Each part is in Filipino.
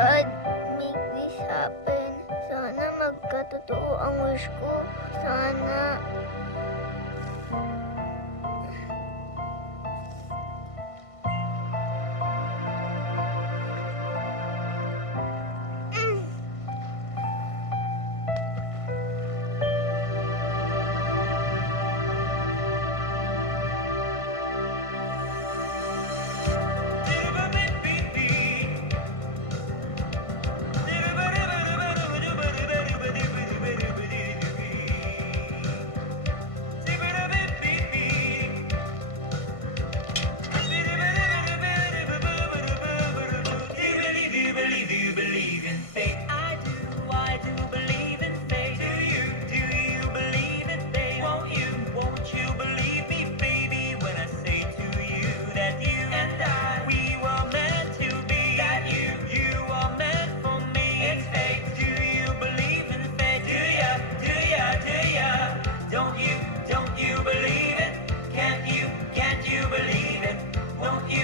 God, make this happen. Sana magkatotoo ang wish ko. Sana.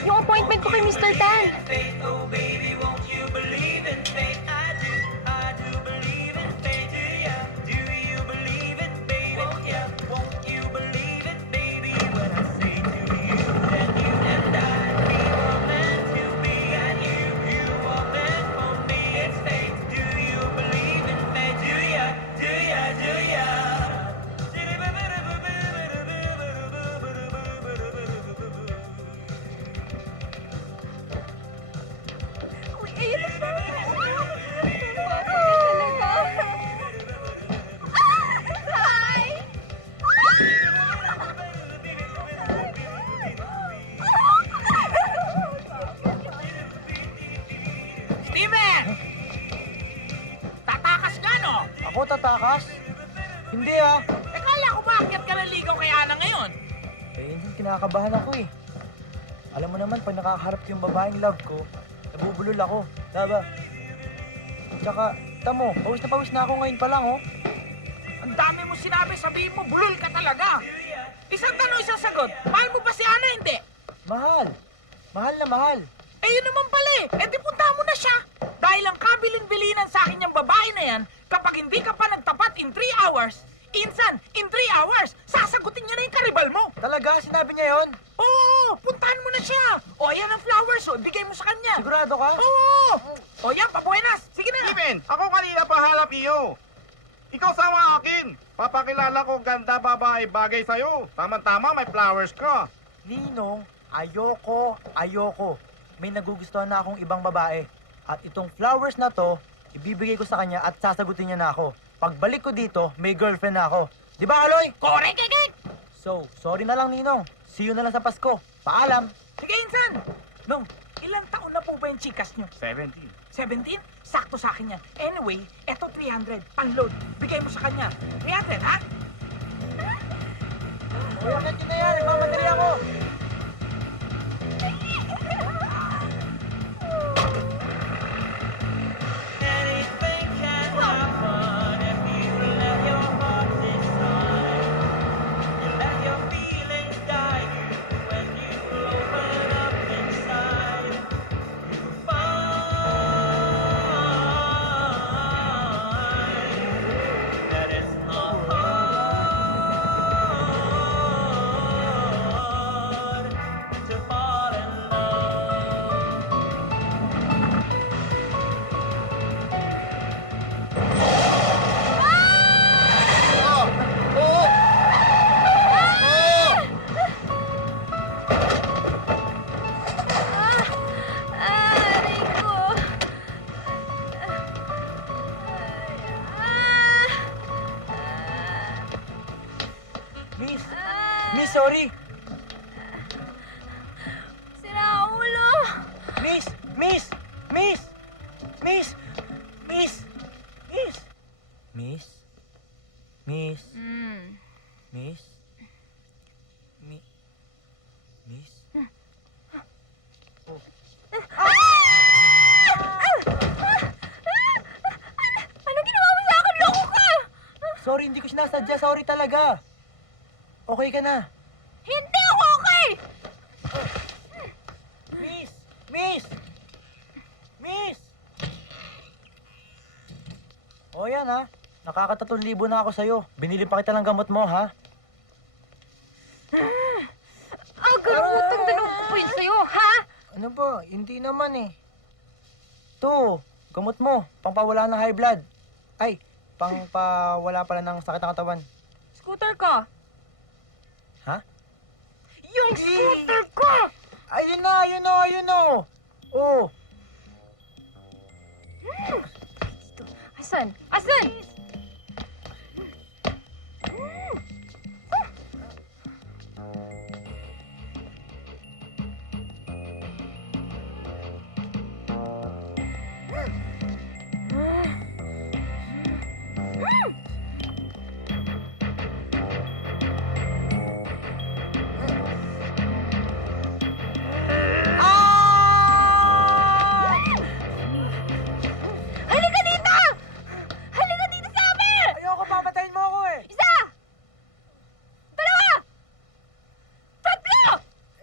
Yung appointment ko kay Mr. Tan. Steven! Tatakas ka, no? Ako tatakas? Hindi ah. Kala ko maakyat ka ng ligaw kay Ana ngayon. Hindi, kinakabahan ako eh. Alam mo naman, pag nakakaharap yung babaeng love ko, nabubulol ako. Diba? Tsaka, tamo, pawis na ako ngayon pa lang oh. Ang dami mo sinabi, sabihin mo, bulol ka talaga. Isang tanong, isang sagot. Mahal mo ba si Ana, hindi? Mahal. Mahal na mahal. Eh, yun naman pala eh. Eh, di punta mo na siya. Dahil ang kabilin-bilinan sa akin yung babae na yan, kapag hindi ka pa nagtapat in 3 hours, insan, in 3 hours, sasagutin niya na yung karibal mo. Talaga? Sinabi niya yon? Oo, puntahan mo na siya. O, ayan ang flowers, o, bigay mo sa kanya. Sigurado ka? Oo. O, yan, pabuenas. Sige na. Steven, ako kanina pa hanap iyo. Ikaw sama akin. Papakilala ko ganda babae bagay sa'yo. Tama-tama, may flowers ka. Ninong, ayoko. May nagugustuhan na akong ibang babae. At itong flowers na to, ibibigay ko sa kanya at sasagutin niya na ako. Pagbalik ko dito, may girlfriend na ako. Di ba, Aloy? Correct, kekek. So, sorry na lang, Ninong. See you na lang sa Pasko. Paalam. Sige, insan. Nong, ilang taon na po ba yung chikas nyo? 17. 17? Sakto sa akin yan. Anyway, eto 300. Panload. Bigay mo sa kanya. 300, ha? Uy, akit yun na yan. Nagmamadali ako. Aray ko. Miss, sorry. Sira ulo. Miss! Miss! Miss! Miss! Anong ginawa mo sa akin? Loko ka! Sorry, hindi ko sinasadya. Sorry talaga. Okay ka na. Hindi ako okay! Miss! Miss! Miss! O yan ha, nakaka-3,000 na ako sa'yo. Binili pa kita ng gamot mo ha. Utang dalawang po yun sa'yo, ha? Ano ba? Hindi naman eh. To, gamot mo, pangpawala ng high blood. Ay, pangpawala pala ng sakit ng katawan. Scooter ko. Ha? Yung scooter ko! Ayun na. Oh, Asan? Asan? Halika dito! Halika dito sa amin! ayoko papatayin mo ako eh. Isa! Dalawa! Tatlo!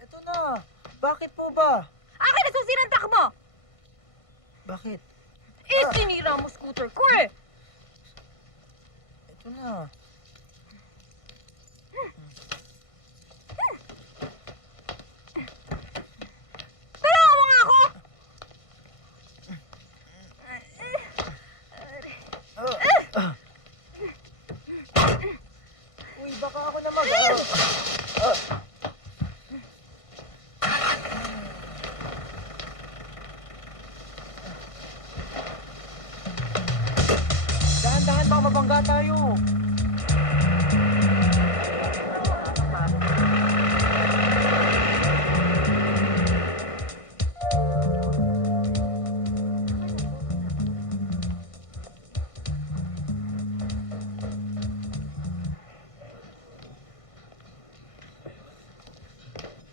Ito na. Bakit po ba? Akin na susi ng takbo! Bakit? Sinira mo scooter ko eh! Ito na. Tulungan mo nga ako! Uy, baka ako na mag... Dahan-dahan, baka mabangga tayo.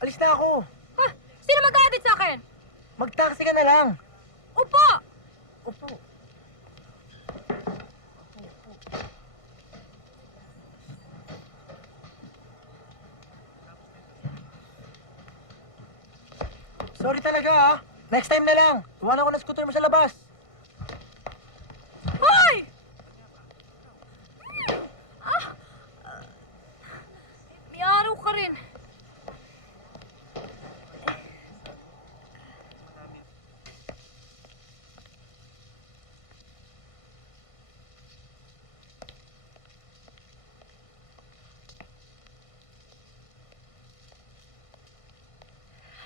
Alis na ako. Ha? Sino mag-aatid sa akin? Mag-taxi ka na lang. Upo! Upo. Sorry talaga ah. Next time na lang. Iwanan ko na scooter mo sa labas. Hoy! May araw ka rin.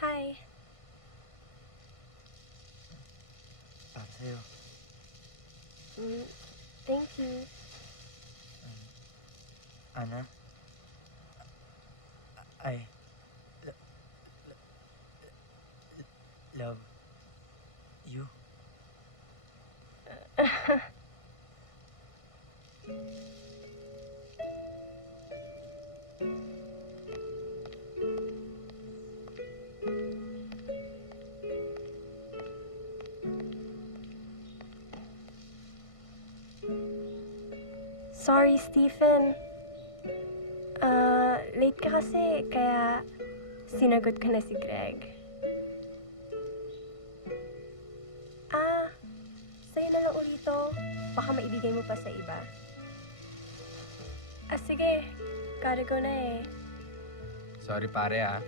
Hi. Para sa'yo. Thank you. Ana? I... love... you. Sorry, Stephen. Late ka kasi, kaya sinagot ko na si Greg. Sa'yo na lang ulito. Baka maibigay mo pa sa iba. Sige. Gotta go na eh. Sorry pare ah.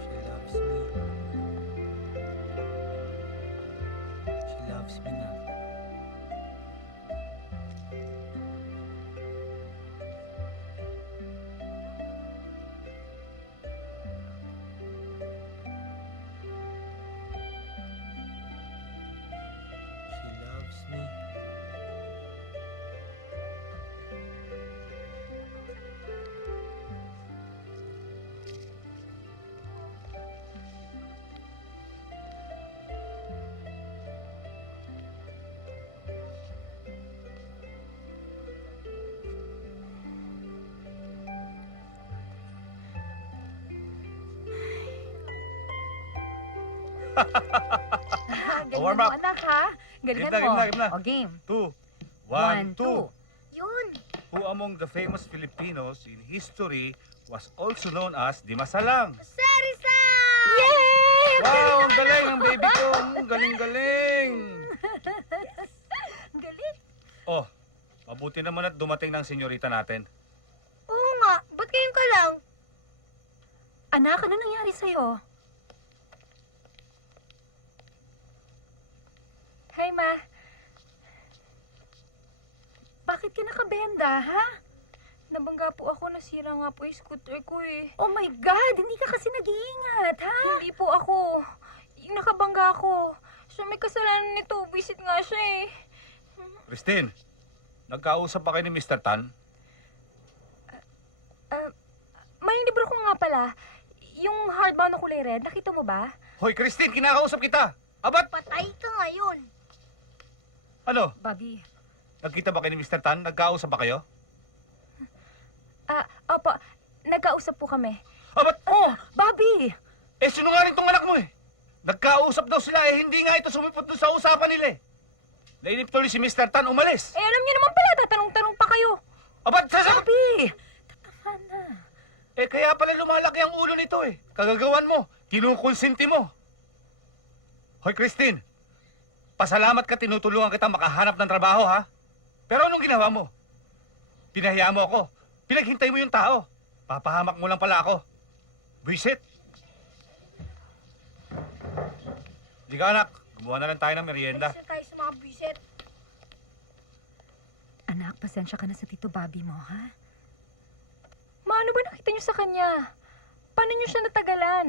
She loves me. Ganyan warm mo, up. anak, ha? Galingan Game na, mo. game na. O, game. 2. 1, 1, 2. 2. Yun. Who among the famous Filipinos in history was also known as Dimasalang? Sarisa! Yay! Wow, ang galing ang baby ko. Galing-galing. Galing. Oh, mabuti naman at dumating ng senyorita natin. Oo nga, ba't ngayon ka lang? Anak, ano nangyari sa'yo? Hi, Ma. Bakit ka nakabenda, ha? Nabangga po ako, nasira nga po yung scooter ko eh. Oh my God! Hindi ka kasi nag-iingat, ha? Hindi po ako. Yung nakabangga ako. So may kasalanan nito, visit nga siya eh. Christine, nagkausap pa kayo ni Mr. Tan? May libro ko nga pala. Yung hardbound na kulay red, nakita mo ba? Hoy, Christine, kinakausap kita. Abat, Patay ka ngayon. ano? Bobby. Nagkita ba kayo ni Mr. Tan? Nagkausap ba kayo? Opo. Nagkausap po kami. Abat, Oh, Bobby! sinungaling tong anak mo eh. Nagkausap daw sila hindi nga ito sumipot dun sa usapan nila eh. Nainip tuloy si Mr. Tan umalis. Alam niyo naman pala, tatanong-tanong pa kayo. Abat, sasagot! Bobby! Tatawa na. Kaya pala lumalaki ang ulo nito eh. Kagagawan mo, kinukonsinti mo. Hoy, Christine, pasalamat ka tinutulungan kita makahanap ng trabaho, ha? Pero anong ginawa mo? Pinahiya mo ako. Pinaghintay mo yung tao. Papahamak mo lang pala ako. Buisit. Di ka, anak. Gumawa na lang tayo ng merienda. Alis na tayo sa mga bisit. Anak, pasensya ka na sa Tito Bobby mo, ha? Maano ba nakita niyo sa kanya? Paano niyo siya natagalan?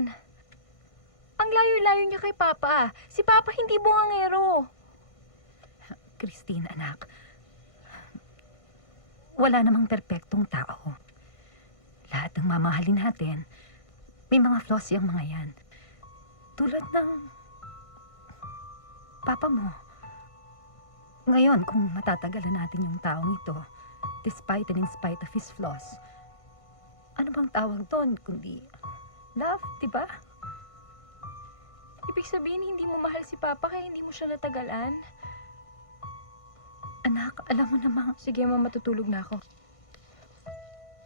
Ang layo-layo niya kay Papa. Si Papa hindi bungangero. Christine, anak. Wala namang perpektong tao. Lahat ng mamahalin natin, may mga flaws yung mga yan. Tulad ng Papa mo. Ngayon, kung matatagalan natin yung taong ito, despite and in spite of his flaws, ano bang tawag doon kundi love, di ba? Ibig sabihin, hindi mo mahal si Papa kaya hindi mo siya natagalan? Anak, alam mo namang... Sige, Ma, matutulog na ako.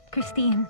Christine.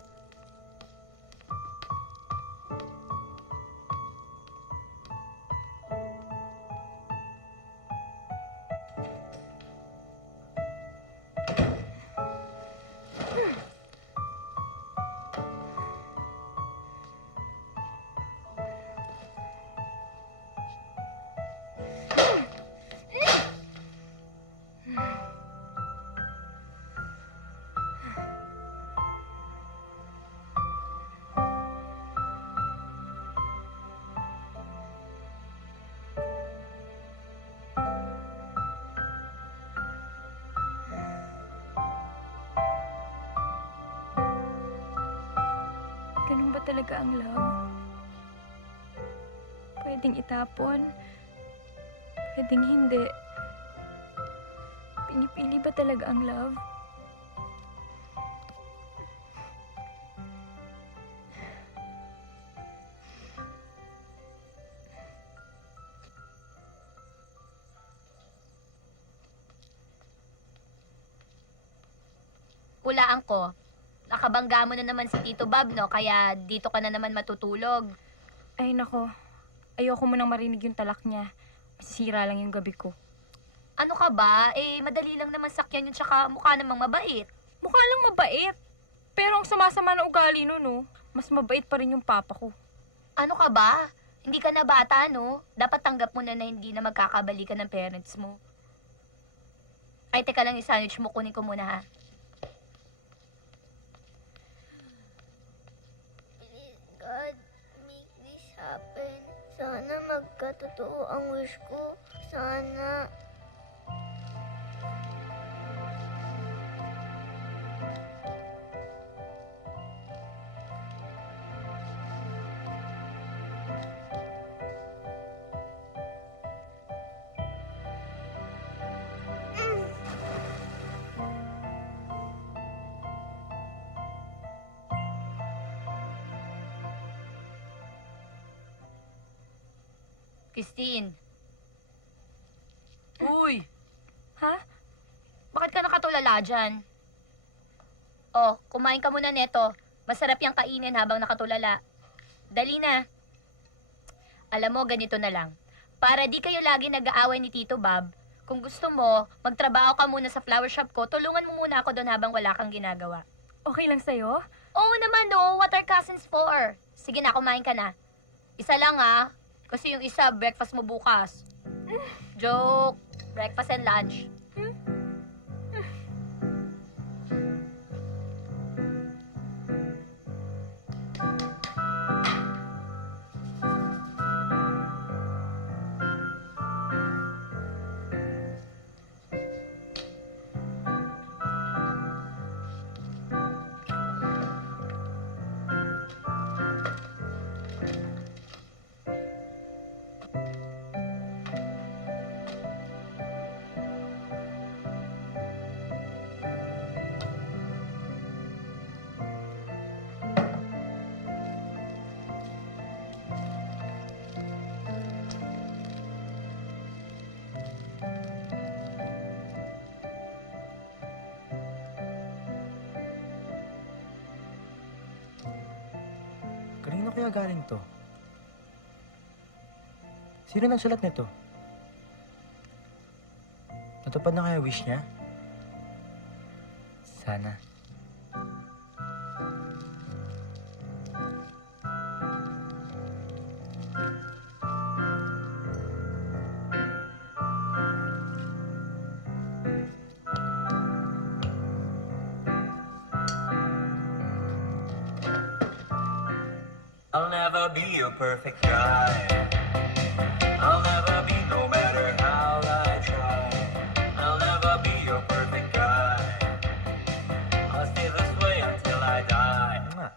Ganun ba talaga ang love? Pwedeng itapon, pwedeng hindi. Pinipili ba talaga ang love? Hulaan ko. Nakabangga mo na naman si Tito Bob, no? Kaya dito ka na naman matutulog. Ay nako, ayoko munang marinig yung talak niya. Masisira lang yung gabi ko. Ano ka ba? Madali lang naman sakyan yun, tsaka mukha namang mabait. Mukha lang mabait. Pero ang sama-sama na ugali nun, no? Mas mabait pa rin yung papa ko. Ano ka ba? Hindi ka na bata, no? Dapat tanggap mo na hindi na magkakabalikan ng parents mo. Ay, teka lang yung sandwich mo. Kunin ko muna, ha? Please, God, make this happen. Sana magkatotoo ang wish ko. Sana. Christine. Uy, Ha? bakit ka nakatulala dyan? Oh, kumain ka muna neto. Masarap yung kainin habang nakatulala. Dali na. Alam mo, ganito na lang. Para di kayo lagi nag-aaway ni Tito Bob, kung gusto mo, magtrabaho ka muna sa flower shop ko, tulungan mo muna ako doon habang wala kang ginagawa. Okay lang sa'yo? Oo naman, no. What are cousins for? Sige na, kumain ka na. Isa lang, ha? Kasi yung isa, breakfast mo bukas. Joke. Breakfast and lunch. Kanino kaya galing to? Sino nagsulat nito? Natupad na kaya wish niya? Sana. I'll never be a perfect guy. I'll never be no matter how I try. I'll never be your perfect guy. I'll stay this way until I die. Ano nga?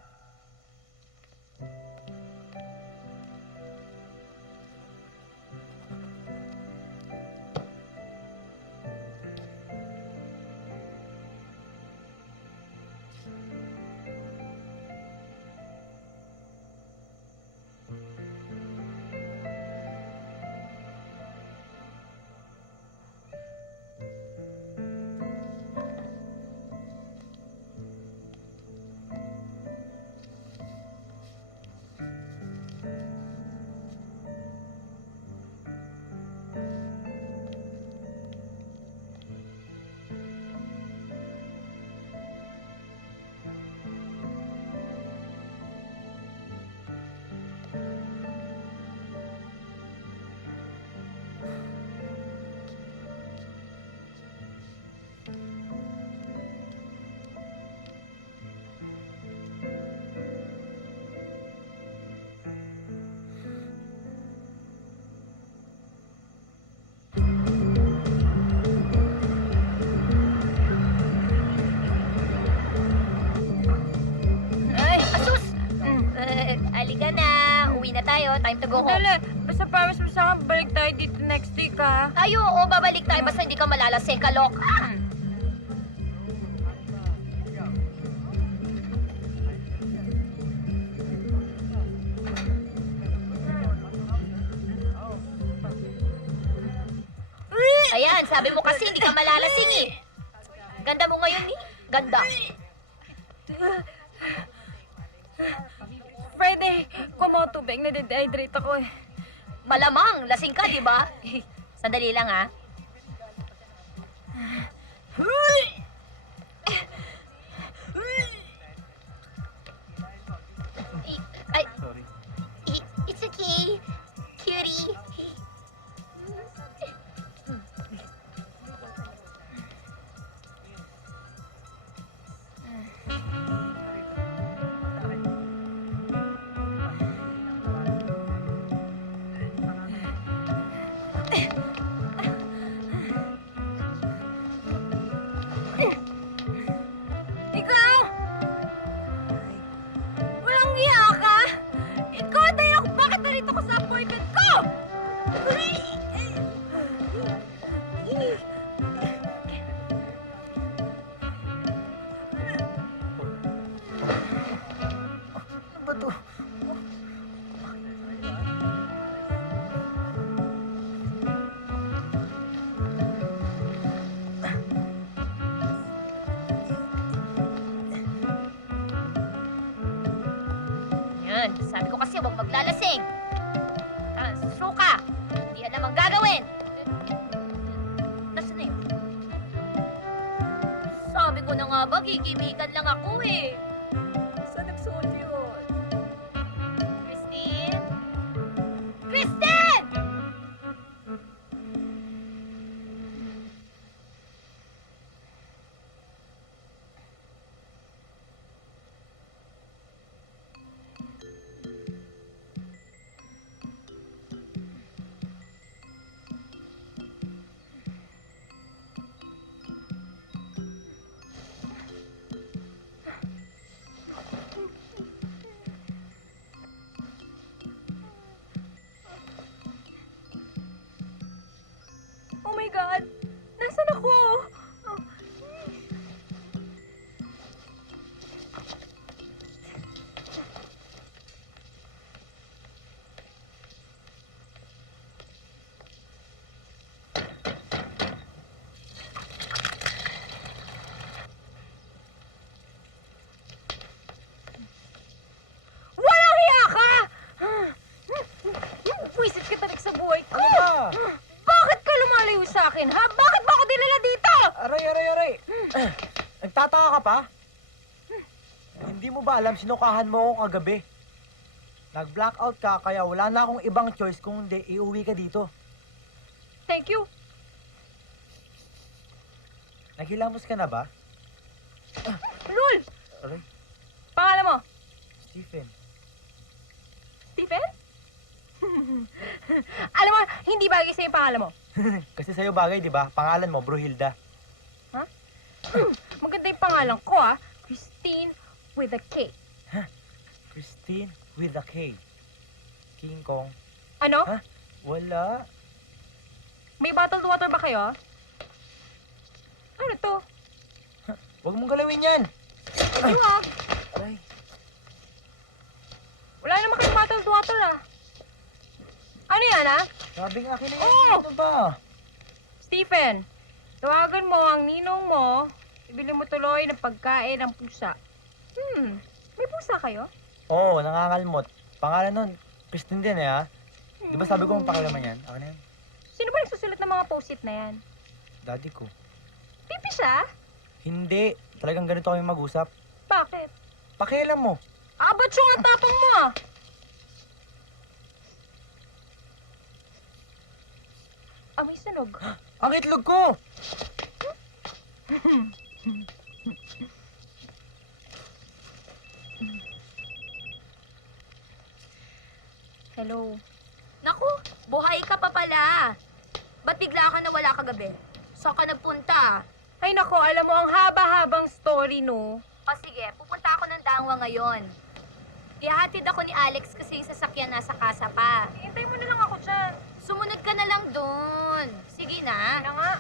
Ay, asus! Aliga na. Uwi na tayo. Time to go home. Dali, basta promise mo sa akin, balik tayo dito next week, ha? Ay, oo, babalik tayo. Basta hindi ka malalasing, kalok. Ayan, sabi mo kasi hindi ka malalasing eh. Ganda mo ngayon eh. Ganda. Friday, kumaw tubig, nade-dehydrate ako eh. Malamang, lasing ka, di ba? Sandali lang ah. Ay, it's okay, cutie. Ikaw! Walang hiya ka? Ikaw ang dahilan kung bakit narito ko sa appointment ko! Yan, sabi ko kasi huwag maglalasing. Ah, suka! Hindi yan naman gagawin. Nasaan na yun? Sabi ko na nga ba, gigimikan lang ako eh. Saan nagsuot yun? Christine? Christine! Oh my God! Nasaan ako? Walang hiya ka! Buwisit ka talaga sa buhay ko! Ano ba? Bakit ka lumalayo sa akin, ha? Bakit ba ako dinala dito? Aray! Nagtataka ka pa? Hindi mo ba alam sinukahan mo ako kagabi? Nag-blackout ka kaya wala na akong ibang choice kung hindi iuwi ka dito. Thank you. Naghilamos ka na ba? Lul! Aray, Pangalan mo? Stephen. Stephen? Alam mo, hindi bagay sa'yo yung pangalan mo. Kasi sa'yo bagay, di ba? Pangalan mo, Bruhilda. Maganda yung pangalan ko, ah. Christine with a K. Christine with a K. King Kong. Ano? Ha? Wala. May bottled water ba kayo? Ano to? Huwag mong galawin yan. Hindi wag. Aray. Wala naman kayong bottled water, ah. Ano yan, ah? Sabi nga akin na yan. Oo! Ano ba? Stephen, tawagan mo ang ninong mo. Ibili mo tuloy ng pagkain ng pusa. May pusa kayo? Oo, nangangalmot. Pangalan nun, Christine din eh ha. Di ba sabi ko ang pakalaman yan? Ako na yan. Sino ba nagsusulat ng mga post-it na yan? Daddy ko. Pipi siya? Hindi. Talagang ganito kami mag-usap. Bakit? Pakialam mo. Ba't yung ang tapang mo, ah? May sunog. Ang itlog ko! Hello. Naku, buhay ka pa pala. Ba't bigla ka nawala kagabi? Saan ka nagpunta? Ay nako, alam mo, ang haba-habang story, no? O sige, pupunta ako ng Dangwa ngayon. Ihahatid ako ni Alex kasi yung sasakyan nasa kasa pa. Hintay mo na lang ako dyan. Sumunod ka na lang doon. Sige na. Ano nga?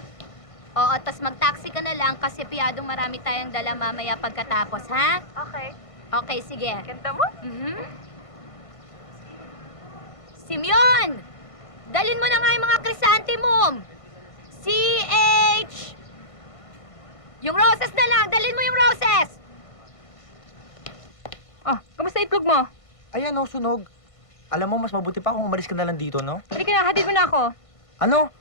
Oo, tas mag-taxi ka na lang kasi piyadong marami tayong dala mamaya pagkatapos, ha? Okay. Okay, sige. Ganda mo? Simeon! Dalin mo na nga yung mga krisante mo. CH! Yung roses na lang! Dalin mo yung roses! Kamusta itlog mo? Ayan o, sunog. Alam mo, mas mabuti pa kung umalis ka na lang dito, no? Hindi ka na, hatid mo na ako. Ano?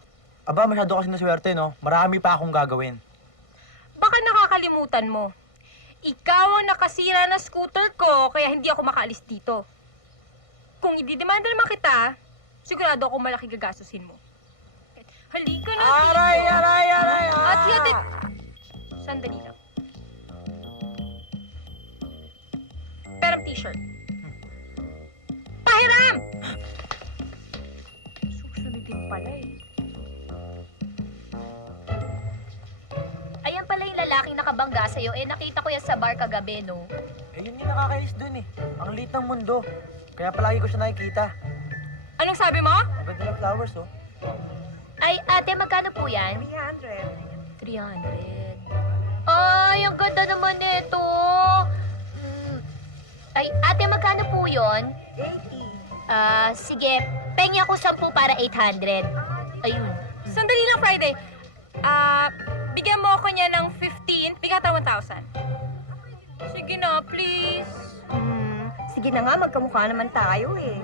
Aba, masyado kasi naswerte, no? Marami pa akong gagawin. Baka nakakalimutan mo. Ikaw ang nakasira na scooter ko, kaya hindi ako makaalis dito. Kung ididemanda naman kita, sigurado ako malaki gagastusin mo. Halika na dito. Aray! At yatid... Sandali lang. Perang t-shirt. Pahiram! Susunodin pala eh. Ayan pala yung lalaking nakabangga sa'yo. Eh, nakita ko yan sa bar kagabi, no? Eh, yun yung nakakainis dun eh. Ang liit ng mundo. Kaya palagi ko siya nakikita. Anong sabi mo? Ang ganda ng flowers, oh. Ay, ate, magkano po yan? 300. 300. Ay, ang ganda naman nito. Ay, ate, magkano po yun? 80. Sige. Pengi ako 10 para 800. Ayun. Sandali lang, Friday. Bigyan mo ako niya ng 15, bigata 1,000. Sige na, please. Sige na nga, magkamukha naman tayo eh.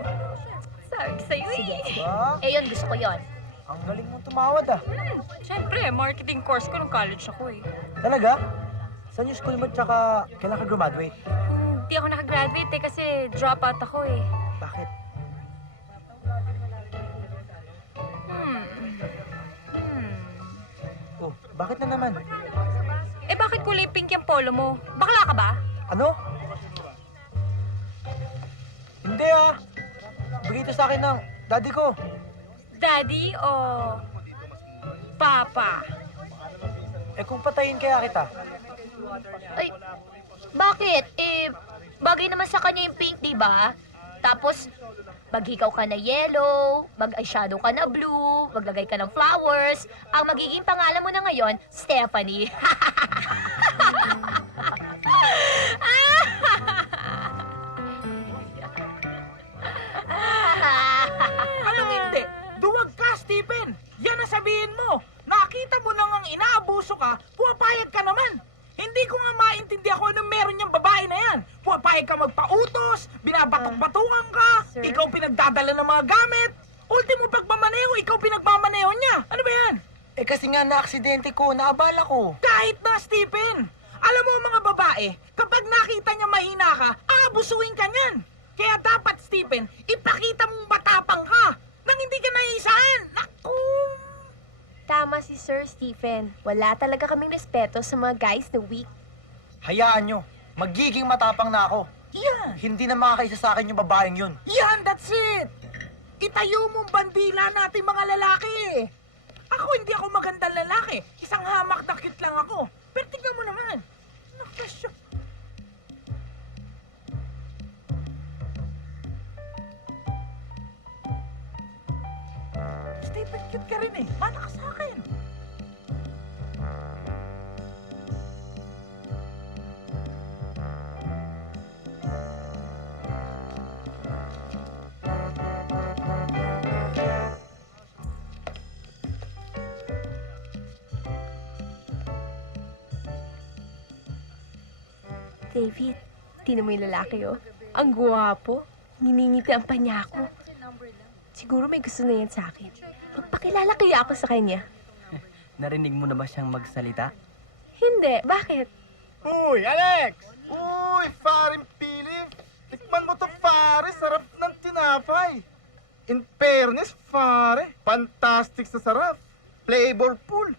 Sabi ko sa'yo Sige, eh. sige. Ah, Eh yun, gusto ko yun. ang galing mong tumawad ah. Siyempre, marketing course ko nung college ako eh. Talaga? Saan yung school mo tsaka kailan ka graduate? Hindi ako nakagraduate eh kasi dropout ako eh. Bakit? Oh, bakit na naman? Eh bakit kulay pink yung polo mo? Bakla ka ba? Ano? Hindi ah. Bigay ito sa akin ng daddy ko. Daddy o Papa? Eh kung patayin kaya kita. Ay, bakit? Eh, bagay naman sa kanya yung pink, di ba? Tapos, maghikaw ka na yellow, mag-eyeshadow ka na blue, maglagay ka ng flowers. Ang magiging pangalan mo na ngayon, Stephanie. Anong hindi? Duwag ka, Stephen! Yan ang sabihin mo! Nakita mo nang ang inaabuso ka, puwapayag ka naman! Hindi ko nga maintindihan kung anong meron niyang babae na yan! Puwapayag ka magpautos, binabatok-batukan ka, Sir? ikaw pinagdadala ng mga gamit, ultimo pagmamaneho, ikaw pinagmamaneho niya! Ano ba yan? Eh kasi nga na-aksidente ko, naabala ko. Kahit na, Stephen! Alam mo mga babae, kapag nakita niya mahina ka, aabusuin ka niyan! Kaya dapat, Stephen, ipakita mong matapang ka nang hindi ka naiisaan! Naku! Tama si Sir Stephen. Wala talaga kaming respeto sa mga guys na weak. Hayaan nyo, magiging matapang na ako. Yan! Hindi na makakaisa sa akin yung babaeng yun. Yan, that's it! Itayo mong bandila natin mga lalaki. Ako, hindi ako magandang lalaki. Isang hamak na cute lang ako. Pero tignan mo naman. Nakasya. Stephen, cute ka rin eh. Mana ka sa akin. David, tinan mo yung lalaki, oh. Ang gwapo. Niningitian pa niya ako. Siguro may gusto na yan sa akin. Magpakilala kaya ako sa kanya. Narinig mo na ba siyang magsalita? Hindi. Bakit? Uy, Alex! Uy, Faring Pili! Tikman mo to, pare! Sarap ng tinapay! In fairness, pare, fantastic sa sarap. Flavorful.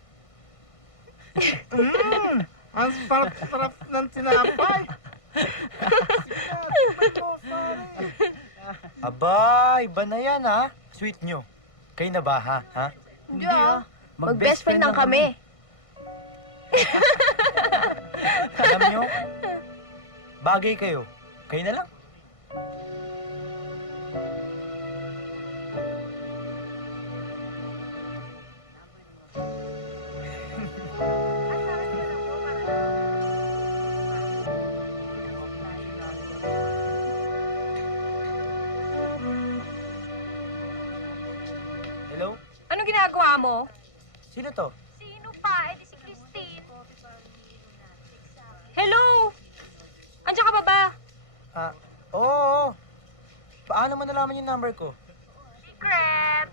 Ang sarap ng tinapay. Tikman mo, pare. Aba, iba na yan ha. Sweet nyo. Kayo na ba ha? Ha? Hindi ah. Mag-best friend lang kami. Alam nyo, bagay kayo. Kayo na lang. Hello? Anong ginagawa mo? Sino to? Sino pa? Eh di si Christine. Hello? Andiyan ka ba ba? Ah, oo. Paano mo nalaman yung number ko? Secret!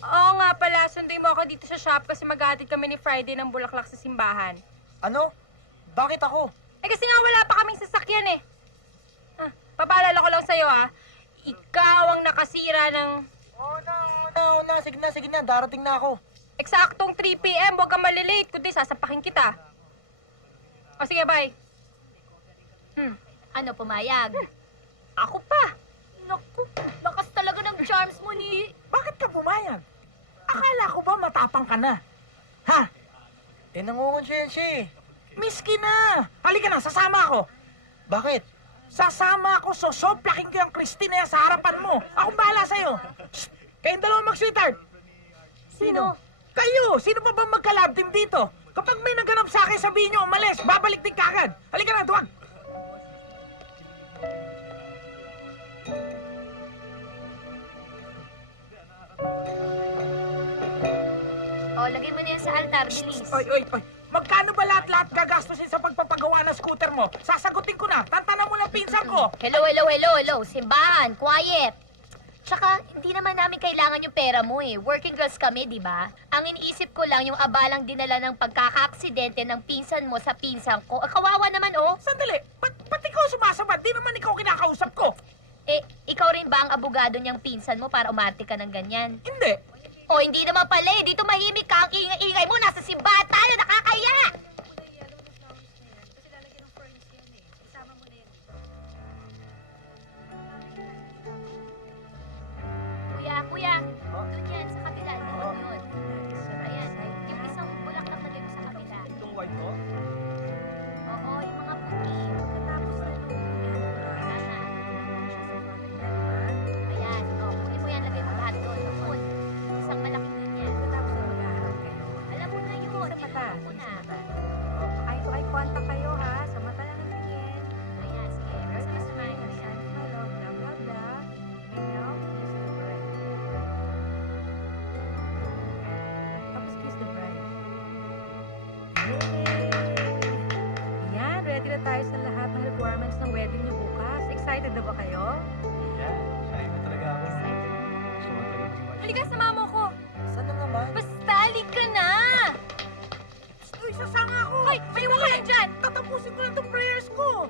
Oo nga pala, sunduin mo ako dito sa shop kasi mag-aatid kami ni Friday ng bulaklak sa simbahan. Ano? Bakit ako? Eh kasi nga wala pa kaming sasakyan eh. Papaalala ko lang sa'yo ikaw ang nakasira ng Oo na. Sige na. Darating na ako. eksaktong 3 p.m. Huwag kang malilate, kundi sasapakin kita. O sige, bye. Ano, pumayag? Ako pa. Naku, lakas talaga ng charms mo ni... Bakit ka pumayag? Akala ko ba matapang ka na? Ha? Eh, nangungonsensya eh. Miski na! Halika na, sasama ako. Bakit? Sasama ako, sosoplakin ko yung Christine na yan sa harapan mo. Akong bahala sa'yo. Shh! Kayong dalawa mag-sweetheart. Sino? Kayo! Sino pa ba magka-love team dito? Kapag may naganap sa akin, sabihin nyo, umalis. Babalik din kagad. Halika na, duwag. O, lagay mo na yan sa altar, bilis. Oy. Magkano ba lahat-lahat gagastusin sa pagpapagawa ng scooter mo? Sasagutin ko na. Tantanan mo ng pinsan ko. Hello. Simbahan, quiet. Tsaka, hindi naman namin kailangan yung pera mo eh. Working girls kami, di ba? Ang iniisip ko lang yung abalang dinala ng pagkakaaksidente ng pinsan mo sa pinsan ko. Kawawa naman, oh. Sandali, ba't ikaw sumasabat? Di naman ikaw kinakausap ko. Eh, ikaw rin ba ang abogado niyang pinsan mo para umarte ka ng ganyan? Hindi. O, hindi naman pala eh. Dito mahimik ka. Ang ingay-ingay mo. Nasa simbahan tayo. Nakakaya. Kuya. Doon yan, sa kabila. Doon yun. Ayan. Yung isang bulaklak na dito sa kabila. Itong white ko? Oo, yung mga puti. Pagkatapos na doon. Ayan. O, kunin mo yan. Lagay mo lahat doon. Doon. Isang malaking ganyan. Alam mo na yun. Alam mo na. Eye to eye contact kayo ha. Sa mata lang ang tingin. Ayan, sige. Basta smile. Saan ka love, blah blah blah. And now, kiss the bride. Tapos kiss the bride. Yan, ready na tayo sa lahat ng requirements ng wedding niyo bukas. Excited na ba kayo? Yeah, shy na talaga ako. Gusto mo talaga mag-iwan. Halika, sama mo ko. Saan na naman? Basta, halika na! Uy, sasanga ako. Hoy, maliwan ka lang dyan! Tatapusin ko lang itong prayers ko.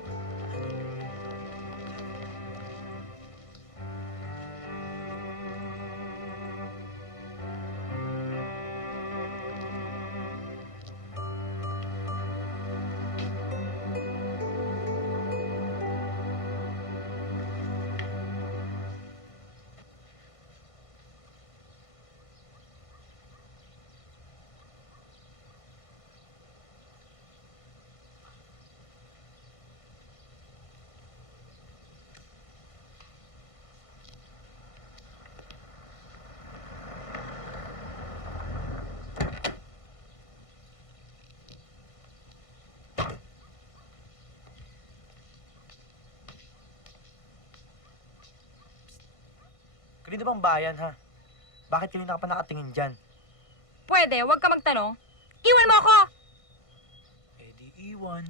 Kanino bang bayan, ha? Bakit kanina ka pa nakatingin dyan? Pwede, huwag ka magtanong. Iwan mo ako! Eh di iwan.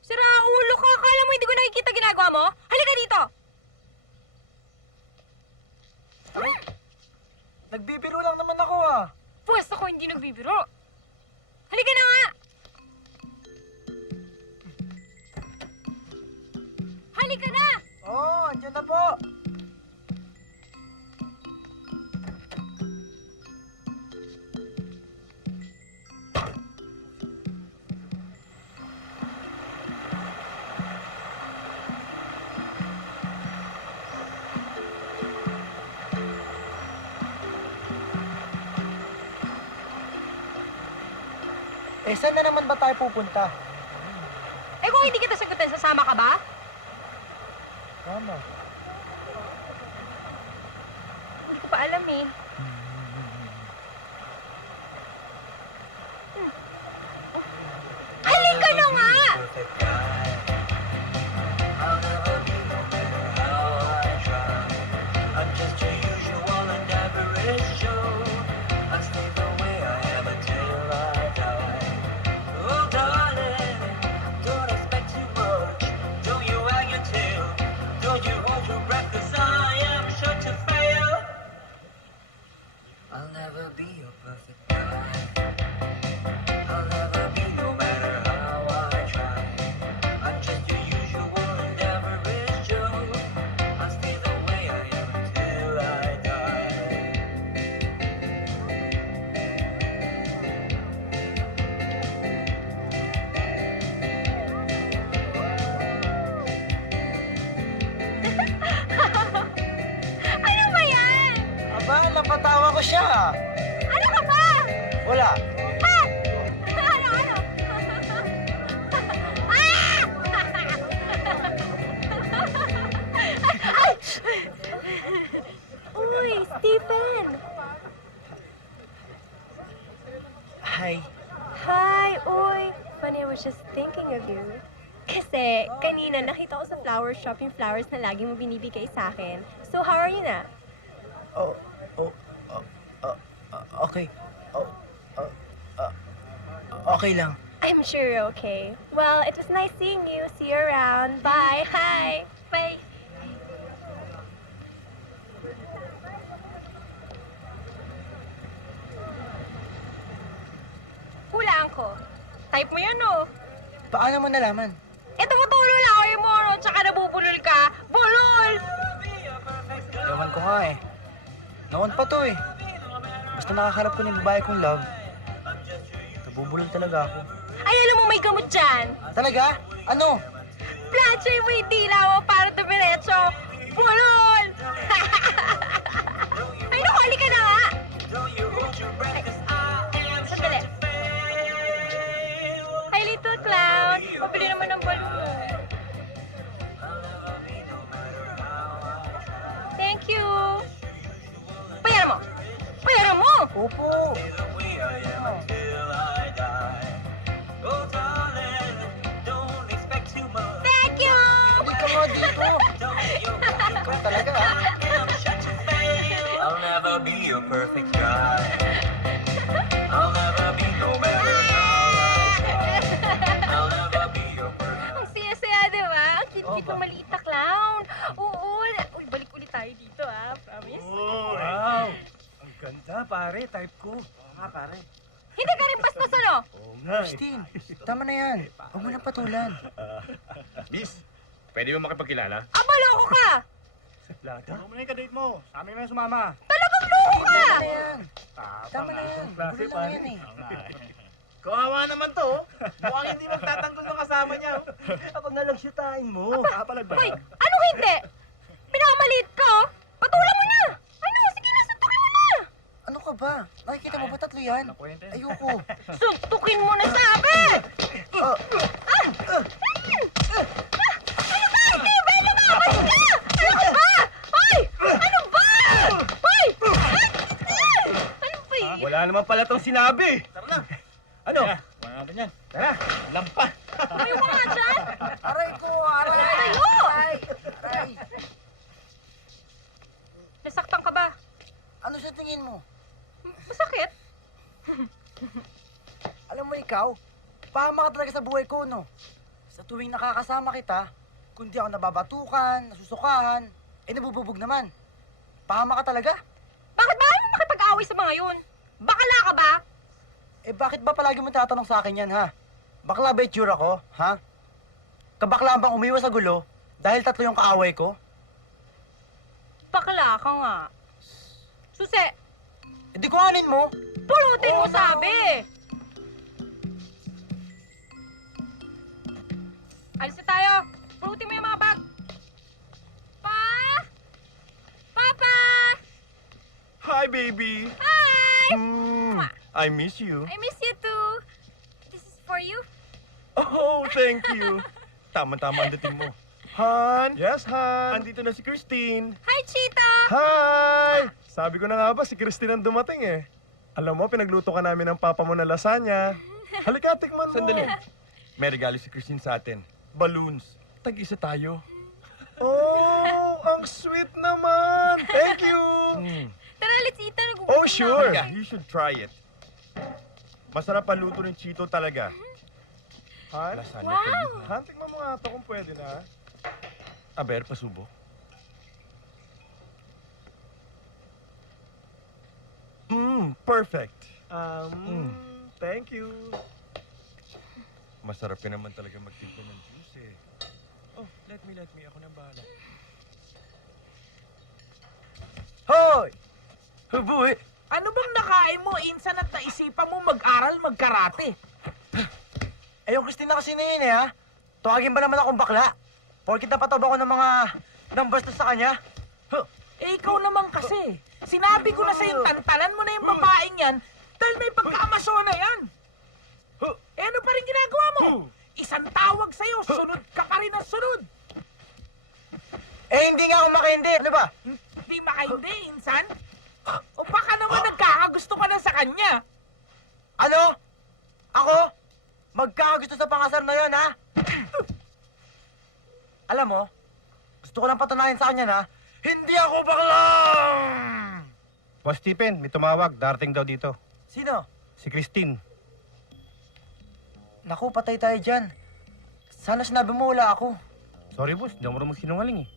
Sira ulo ka! Akala mo hindi ko nakikita ginagawa mo? Halika dito! Nagbibiro lang naman ako, ah. Pwes ako hindi nagbibiro. Halika na nga! Halika na! Oo, andyan na po. Eh, saan na naman ba tayo pupunta? Eh kung hindi kita sagutin, sasama ka ba? Tama. Hindi ko pa alam eh. Halika na nga! Perfect guy. I'll never be no matter how I try. I'm just your usual and average Joe. I stay the way I am until I die. Oh darling, don't expect too much. Don't you wag your tail. Don't you hold your breath, 'cause I am sure to fail. I'll never be your perfect guy. I'll never be no matter how I try. I'm just your usual and average Joe. I'll stay the way I am until I die. Ano ba yan? Aba, napatawa ko siya. Ano ka ba? Wala. Ha? Ano? Ah! Ay! Uy, Stephen! was just thinking of you. Kasi kanina nakita ko sa flower shop yung flowers na lagi mo binibigay sa akin. So how are you na? Okay. Okay lang. I'm sure you're okay. Well, it was nice seeing you. See you around. Bye. Hi. Bye. Hulaan ko. Type mo yan, no? Paano mo nalaman? Eh, tumutulo lang ako yung mono, tsaka nabubulol ka. Bulol! Ewan ko nga eh. Noon pa to eh. Basta nakakarap ko ng babae kong love, nabubulol talaga ako. Ay, alam mo, may gamot dyan. Talaga? Ano? Planchay mo yung dila mo para tumiretso. Bulol! Ay, naku, halika na nga. Ay, sandali. Hi, little clown. Pabili naman ng balloon. Thank you. Bayaran mo. Bayaran mo. Opo. Thank you. Hindi ka nga dito. Ikaw talaga ah. I'll never be your perfect guy. I'll never be no matter how I try. I'll never be your perfect. Ang saya-saya, di ba? Ang cute-cute ng maliit na clown. Oo. Uy, balik ulit tayo dito, ah. Promise? Wow! Ang ganda, pare. Type ko. Oo nga, pare. Hindi ka rin bastos, ano? Oo nga. Christine, tama na yan. Huwag mo nang patulan. Miss, pwede mo makipagkilala? Aba, loko ka! Plata? Ano mo na yung kadate mo? Sa amin na sumama. Talagang loko ka! Tama na yan. Tama na yan. Klase, Gulo lang yan eh. Kawawa naman to, oh. Mukhang hindi magtatanggol ng kasama niya, oh. Ako na lang siyutain mo. Kapalag ba? Hoy, anong hindi? Pinakamaliit ka, oh. Patulan mo na! Ano? Sige na, suntukin mo na! Ano ka ba? Nakikita mo ba tatlo yan? Ayoko. Suntukin mo na sabi! Ano ba? Steve, lumabas ka! Ano ka ba? Hoy! Ano ba? Hoy! Ano ba yun? Wala naman pala tong sinabi. Tara na. Ano? Wala natin yan. Tara, lampa. Tumayo ka nga dyan! Aray ko! Aray! Tayo! Aray! Nasaktan ka ba? Ano sa tingin mo? Masakit? Alam mo ikaw, pahama ka talaga sa buhay ko, no? Sa tuwing nakakasama kita, kundi ako nababatukan, nasusukahan, nabububog naman. Pahama ka talaga? Bakit ba ayaw mo makipag-away sa mga yun? Bakala ka ba? Bakit ba palagi mo tatanong sa akin yan, ha? Bakla ba itsura ko, ha? Kabakla bang umiwas sa gulo dahil tatlo yung kaaway ko? Bakla ka nga. Susi, Di ko anin mo. pulutin mo sabi! Alis na tayo! Pulutin mo yung mga bag! Pa! Papa! Hi, baby. Hi! I miss you. I miss you too. This is for you. Oh, thank you. Tama-tama ang dating mo. Han? Yes, Han. Andito na si Christine. Hi, Chita! Hi! Sabi ko na nga ba, si Christine ang dumating eh. Alam mo, pinagluto ka namin ng papa mo na lasagna. Halika, tikman mo. Sandali. May regalo si Christine sa atin. Balloons. Tag-isa tayo. Oh, ang sweet naman. Thank you. Tara, let's eat na. Nagugutom Oh, na sure. ako. You should try it. Masarap ang luto ng Chito talaga. Han? Wow! Han, tikman mo nga ito kung pwede na. Aber, pasubo. Perfect. Thank you. Masarap ka naman talaga magtimpla ng juice eh. Oh, let me. Ako na bahala. Hoy! Hubuhi! Ano bang nakain mo, insan at naisipan mo mag-aral, magkarate? Yung Christine na kasi na yun eh, ha? Tuwagin ba naman akong bakla? Porkit napatob ako ng mga bastos sa kanya? Eh, ikaw naman kasi. Sinabi ko na sa'yo, tantanan mo na yung babaeng yan dahil may pagkamasona yan. Eh, ano pa rin ginagawa mo? Isang tawag sa'yo, sunod ka pa rin ang sunod. Hindi nga ako makahindi. Ano ba? Hindi makahindi, insan. O baka naman nagkakagusto ka na sa kanya. Ano? Ako? Magkakagusto sa pangasar na yon, ha? Alam mo, gusto ko lang patunayan sa kanya na hindi ako bakla! Boss Stephen, may tumawag. Darating daw dito. Sino? Si Christine. Naku, patay tayo dyan. Sana sinabi mo wala ako. Sorry, boss. Hindi ako marunong sinungaling eh.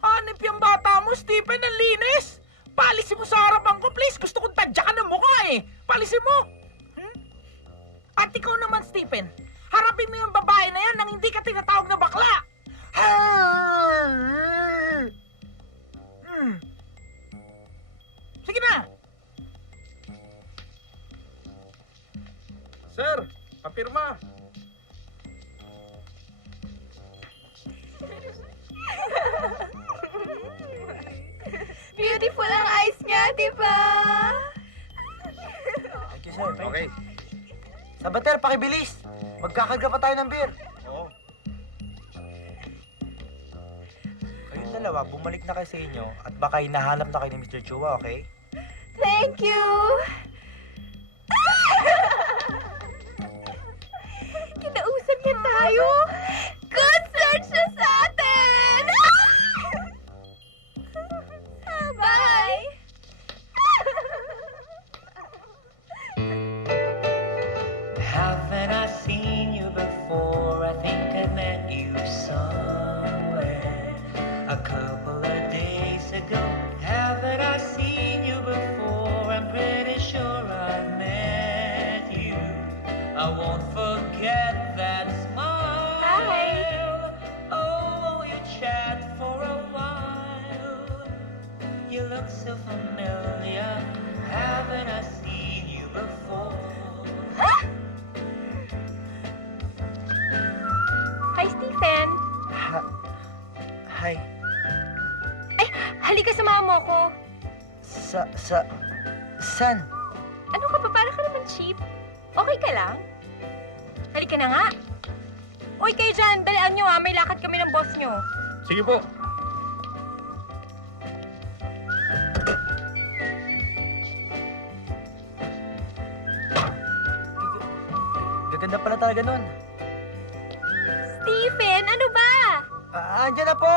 Hanip yung bata mo, Stephen, ang linis! Palisin mo sa harapan ko, please! Gusto kong tadyakan ng mukha eh! Palisin mo! At ikaw naman, Stephen, harapin mo yung babae na yan nang hindi ka tinatawag na bakla! Sige na! Sir, papirma. Beautiful ang eyes niya, di ba? Thank you, sir. Okay. Sabater, pakibilis. Magkakarga pa tayo ng beer. Oo. Kayong dalawa, bumalik na kayo sa inyo at baka hinahanap na kayo ni Mr. Chua, okay? Thank you! Kinausap niya tayo! Good search siya sa atin! Bye! Haven't I seen you before? I think I met you somewhere a couple of days ago. Haven't I seen you before? I'm pretty sure I've met you. I won't forget that smile. Hi. Oh, you chat for a while. You look so familiar. Haven't I seen you before? Hi, Stephen. Hi. Ay, halika samahan mo ko. San? Ano ka ba? Para ka naman cheap. Okay ka lang? Halika na nga. Uy, kayo dyan, dalian nyo May lakad kami ng boss nyo. Sige po. Gaganda pala talaga nun. Stephen, ano ba? Andyan na po!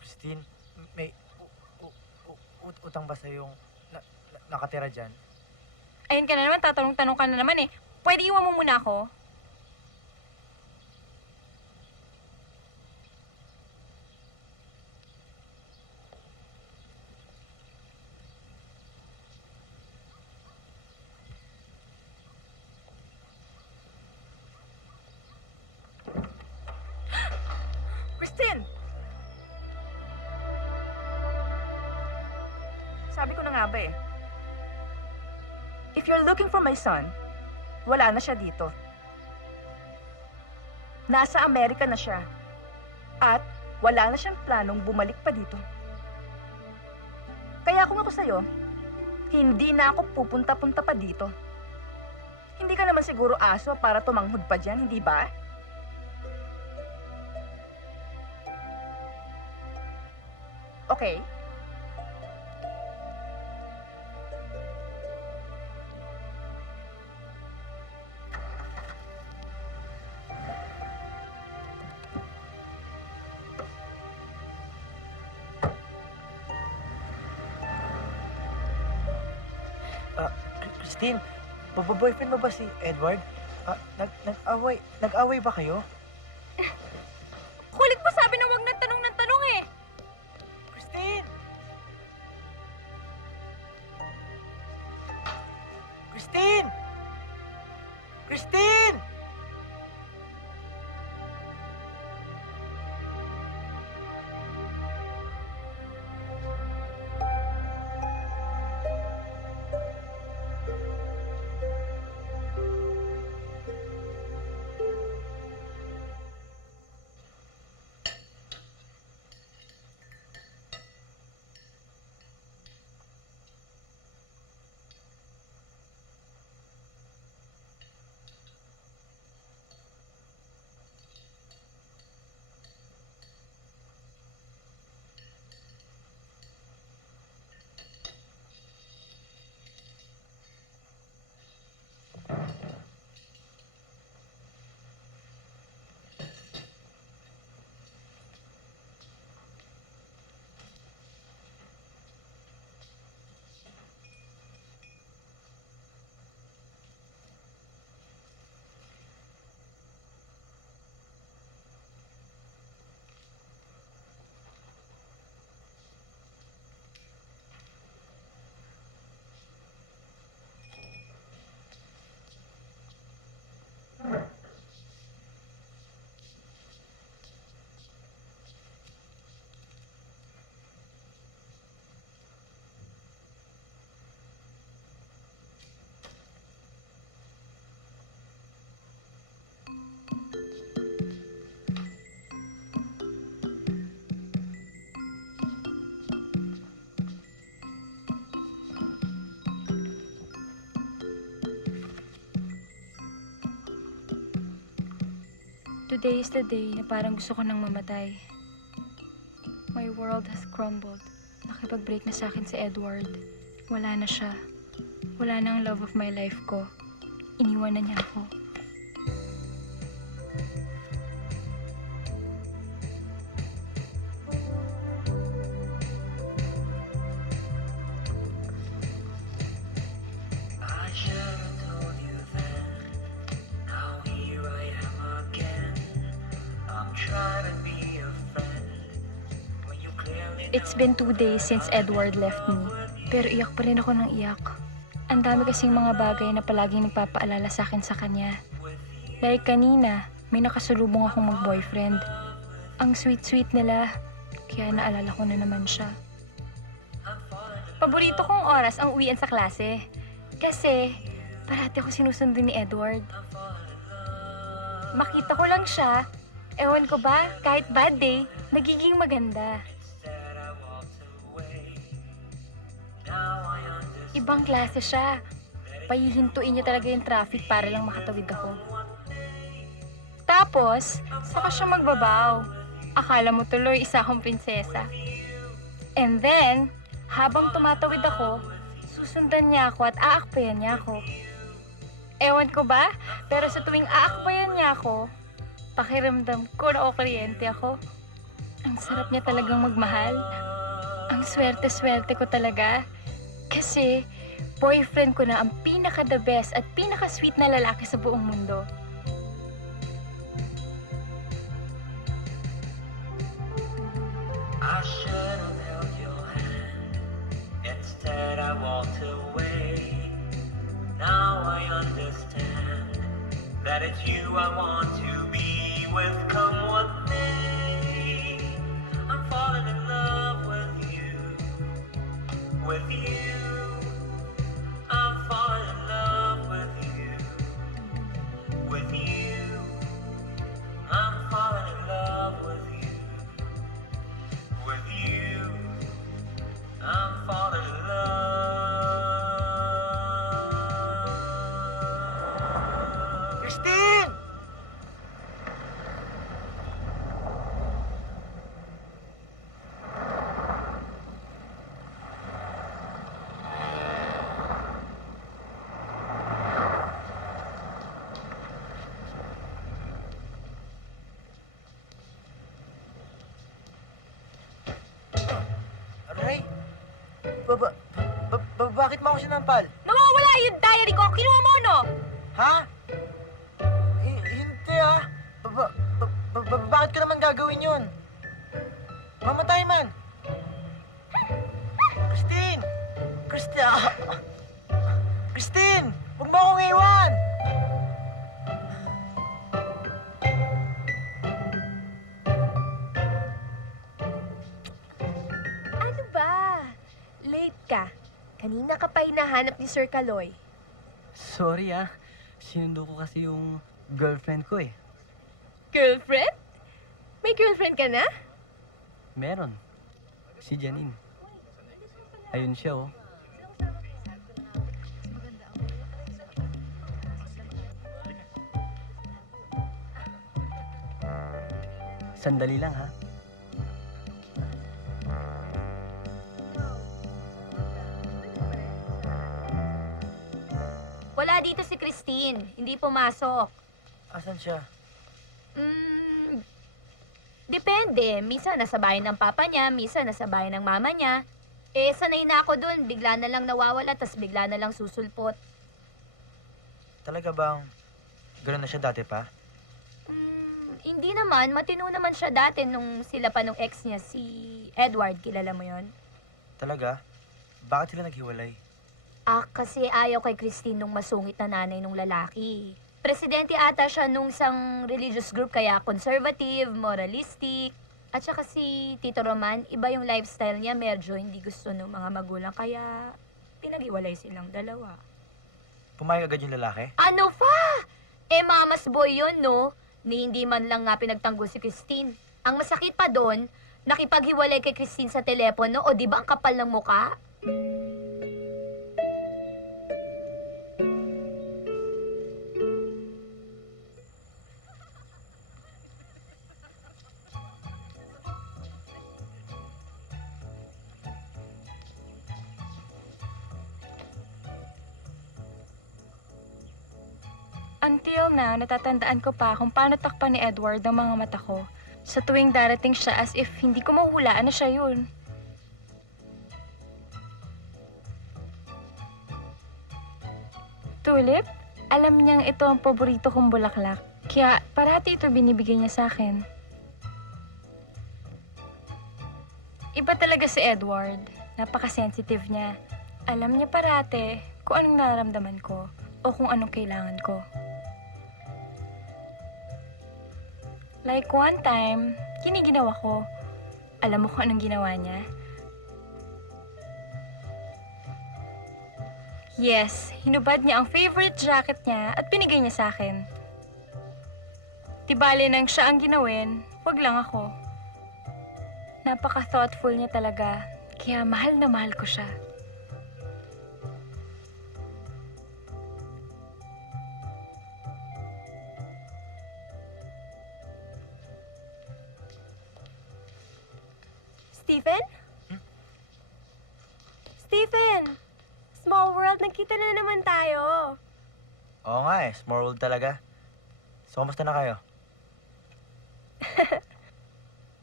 Christine, may utang ba sa yung nakatira dyan? Ayun ka na naman, tatanong-tanong ka na naman eh. Pwede iwan mo muna ako? Christine! Sabi ko na nga ba eh. If you're looking for my son, wala na siya dito. Nasa Amerika na siya. At wala na siyang planong bumalik pa dito. Kaya kung ako sa'yo, hindi na ako pupunta-punta pa dito. Hindi ka naman siguro aso para tumanghod pa dyan, hindi ba? Okay? Christine, boyfriend mo ba si Edward? Nag-away ba kayo? Kulit mo sabi na wag ng tanong eh. Christine! Christine! Christine! Today is the day na parang gusto ko nang mamatay. My world has crumbled. Nakipag-break na sa akin si Edward. Wala na siya. Wala na ang love of my life ko. Iniwan na niya ako. I should have told you then. Now here I am again. I'm trying to be a friend. When you clearly It's been 2 days since Edward left me. Pero iyak pa rin ako ng iyak. Ang dami kasing mga bagay na palaging nagpapaalala sa akin sa kanya. Like kanina, may nakasulubong akong mag-boyfriend. Ang sweet-sweet nila, kaya naalala ko na naman siya. Paborito kong oras ang uwian sa klase. Kasi, parati ako sinusundo ni Edward. Makita ko lang siya, ewan ko ba, kahit bad day, nagiging maganda. Ibang klase siya. Pahihintuin niya talaga yung traffic para lang makatawid ako. Tapos, saka siya magbabaw. Akala mo tuloy isa akong prinsesa. And then, habang tumatawid ako, susundan niya ako at aakbayan niya ako. Ewan ko ba, pero sa tuwing aakbayan niya ako, pakiramdam ko na kuryente ako. Ang sarap niya talagang magmahal. Ang swerte-swerte ko talaga. Kasi, boyfriend ko na ang pinaka-the best at pinaka-sweet na lalaki sa buong mundo. I should have held your hand. Instead, I walked away. Now I understand that it's you I want to be with. Come what may, I'm falling in love with you. With you, I'm falling in love with you. With you, I'm falling in love with you. With you, I'm falling in love. Christine! Aray! Bakit mo ako sinampal? Nawawala yung diary ko! Kinuha mo, no? Ha? Hindi ah. Bakit ko naman gagawin yun? Mamatay man. Christine! Christine! Huwag mo akong iwan! Ano ba? Late ka. Kanina ka pa hinahanap ni Sir Kaloy. Sorry sinundo ko kasi yung girlfriend ko eh. Girlfriend? May girlfriend ka na? Meron. Si Janine. Ayun siya oh. Sandali lang ha. Wala dito si Christine. Hindi pumasok. Asan siya? Depende. Minsan nasa bahay ng papa niya, minsan nasa bahay ng mama niya. Sanay na ako dun. Bigla na lang nawawala, tas bigla na lang susulpot. Talaga bang gano'n na siya dati pa? Hindi naman. Matino naman siya dati nung sila pa nung ex niya, si Edward. Kilala mo yon? Talaga? Bakit sila naghiwalay? Kasi ayaw kay Christine nung masungit na nanay nung lalaki. Presidente ata siya nung isang religious group, kaya conservative, moralistic. At saka si Tito Roman, iba yung lifestyle niya, medyo hindi gusto ng mga magulang, kaya pinag-iwalay silang dalawa. Pumayag agad yung lalaki? Ano pa? Mama's boy yun, no? Ni hindi man lang nga pinagtanggol si Christine. Ang masakit pa doon, nakipaghiwalay kay Christine sa telepono, o di ba ang kapal ng muka? Until now, natatandaan ko pa kung paano takpan ni Edward ang mga mata ko. Sa tuwing darating siya as if hindi ko mahulaan na siya yun. Tulip, alam niyang ito ang paborito kong bulaklak. Kaya parati ito binibigay niya sa akin. Iba talaga si Edward. Napaka-sensitive niya. Alam niya parate kung anong nararamdaman ko o kung anong kailangan ko. Like one time, giniginawa ko. Alam mo kung anong ginawa niya? Yes, hinubad niya ang favorite jacket niya at binigay niya sa akin. Tibali nang siya ang ginawin, wag lang ako. Napaka-thoughtful niya talaga, kaya mahal na mahal ko siya. Stephen? Stephen! Small world, nagkita na naman tayo. Oo nga small world talaga. So, kumusta na kayo?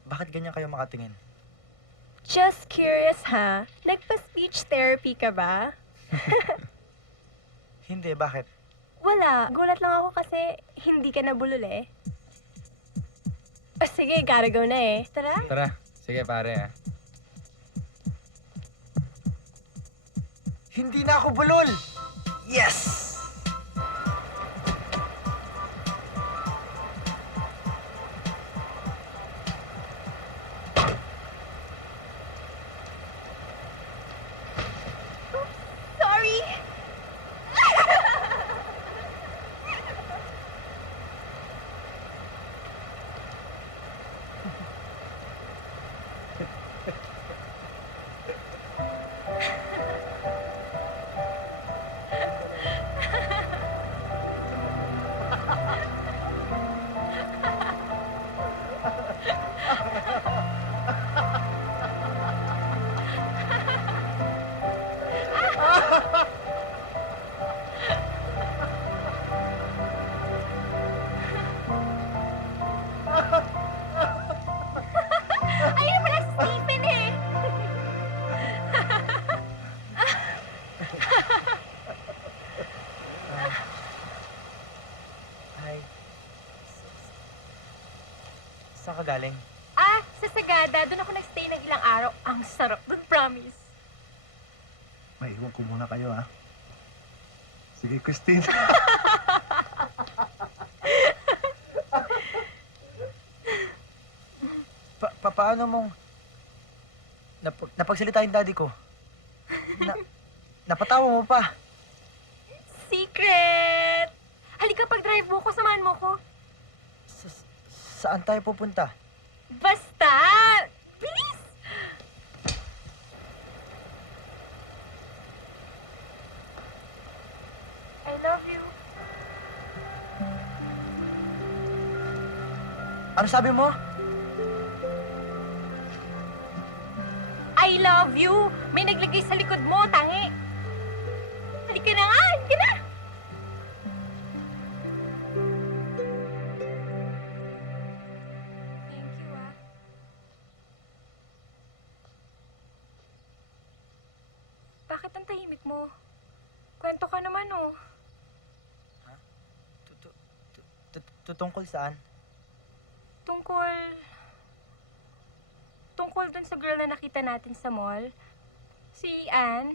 Bakit ganyan kayo makatingin? Just curious, ha? Nagpa-speech therapy ka ba? Hindi, bakit? Wala. Gulat lang ako kasi hindi ka nabulol eh. Sige, gotta go na eh. Tara. Tara, sige pare Hindi na ako bulol! Yes! Sorry! Ayun pala si Stephen eh! Ay. Saan ka galing? Sa Sagada, doon ako nag-stay ng ilang araw. Ang sarap doon, promise. Maiwan ko muna kayo, ha? Sige, Christine. Paano mong... napagsalita yung daddy ko? Napatawa mo pa. Secret! Halika, pag-drive mo ko, samahan mo ko. Saan tayo pupunta? Basta! Bilis! I love you. Ano sabi mo? I love you! May naglagay sa likod mo, tangi. Halika na nga! Halika na! Thank you, ah. Bakit ang tahimik mo? Kwento ka naman, oh. Tungkol saan? Tungkol dun sa girl na nakita natin sa mall. Si Anne.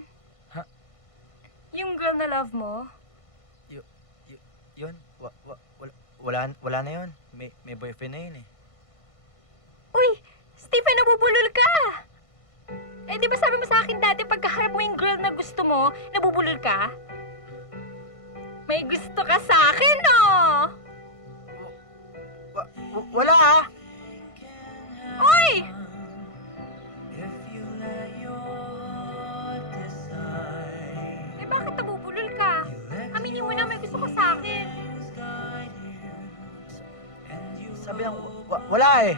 Ha? Yung girl na love mo. Yun? Wala na yun. May boyfriend na yun eh. Uy! Stephen, nabubulol ka! Eh, di ba sabi mo sa akin dati, pagkaharap mo yung girl na gusto mo, nabubulol ka? May gusto ka sa akin, no? Wala ah! Uy! Eh, bakit nabubulol ka? Aminin mo na may gusto ka sa akin. Sabi lang, wala eh.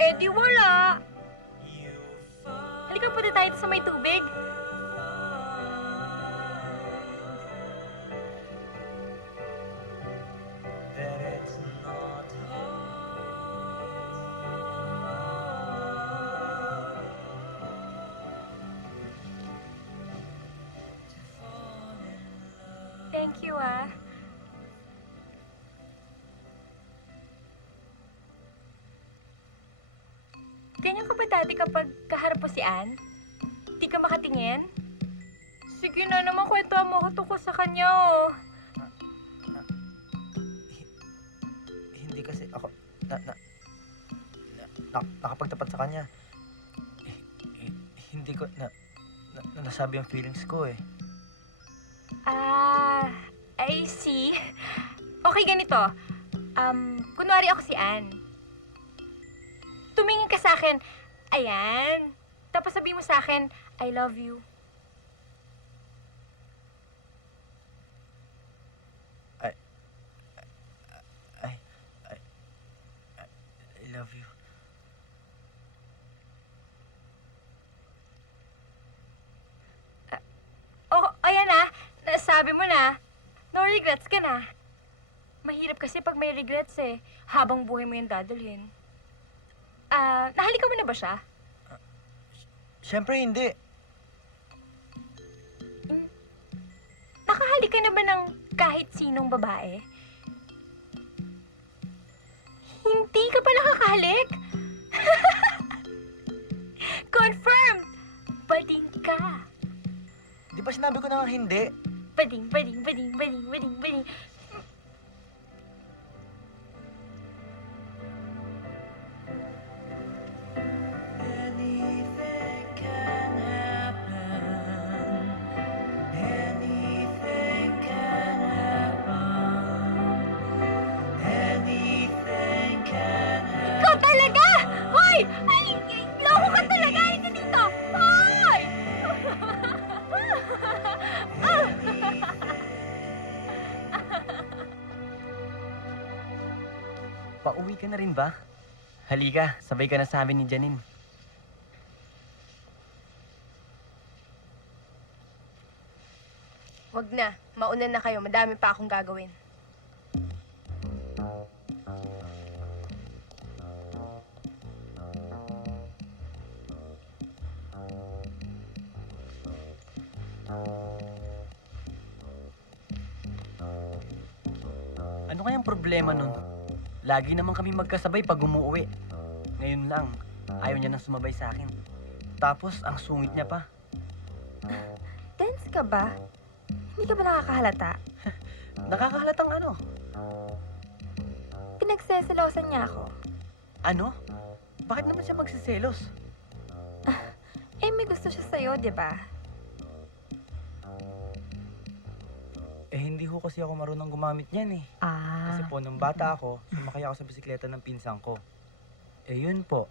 Eh, di wala. Halika, punta tayo sa may tubig. Thank you, ah. Ganyan ka ba dati kapag kaharap mo si Ann? Di ka makatingin? Sige na naman, kwentuhan mo ako tungkol sa kanya, oh. Hindi kasi ako nakapagtapat sa kanya. Hindi ko nasabi ang feelings ko eh. I see. Okay, ganito. Kunwari ako si Ann. Tumingin ka sa akin, ayan. Tapos sabihin mo sa akin, I love you. I love you. Oh, ayan na. Nasabi mo na. No regrets ka na. Mahirap kasi pag may regrets eh. Habang buhay mo yung dadalhin. Nahalikan mo na ba siya? Siyempre hindi. Nakahalik ka na ba ng kahit sinong babae? Hindi ka pa nakakahalik? Confirmed! Bading ka. Di ba sinabi ko na nga hindi? Bading, bading, bading, bading, bading, bading. Ikaw talaga! Hoy! Ay! Loko ka talaga! Halika dito! Hoy! Pauwi ka na rin ba? Halika, sabay ka na sa amin ni Janine. Wag na. Mauna na kayo. Madami pa akong gagawin. Ano kayang problema nun? Lagi naman kami magkasabay pag umuwi. Ngayon lang, ayaw niya nang sumabay sa akin. Tapos, ang sungit niya pa. Tense ka ba? Hindi ka ba nakakahalata? Nakakahalatang ano? Pinagseselosan niya ako. Ano? Bakit naman siya magsiselos? May gusto siya sa'yo, di ba? Hindi ho kasi ako marunong gumamit niyan eh. Kasi po, nung bata ako, sumakay ako sa bisikleta ng pinsan ko. Yun po.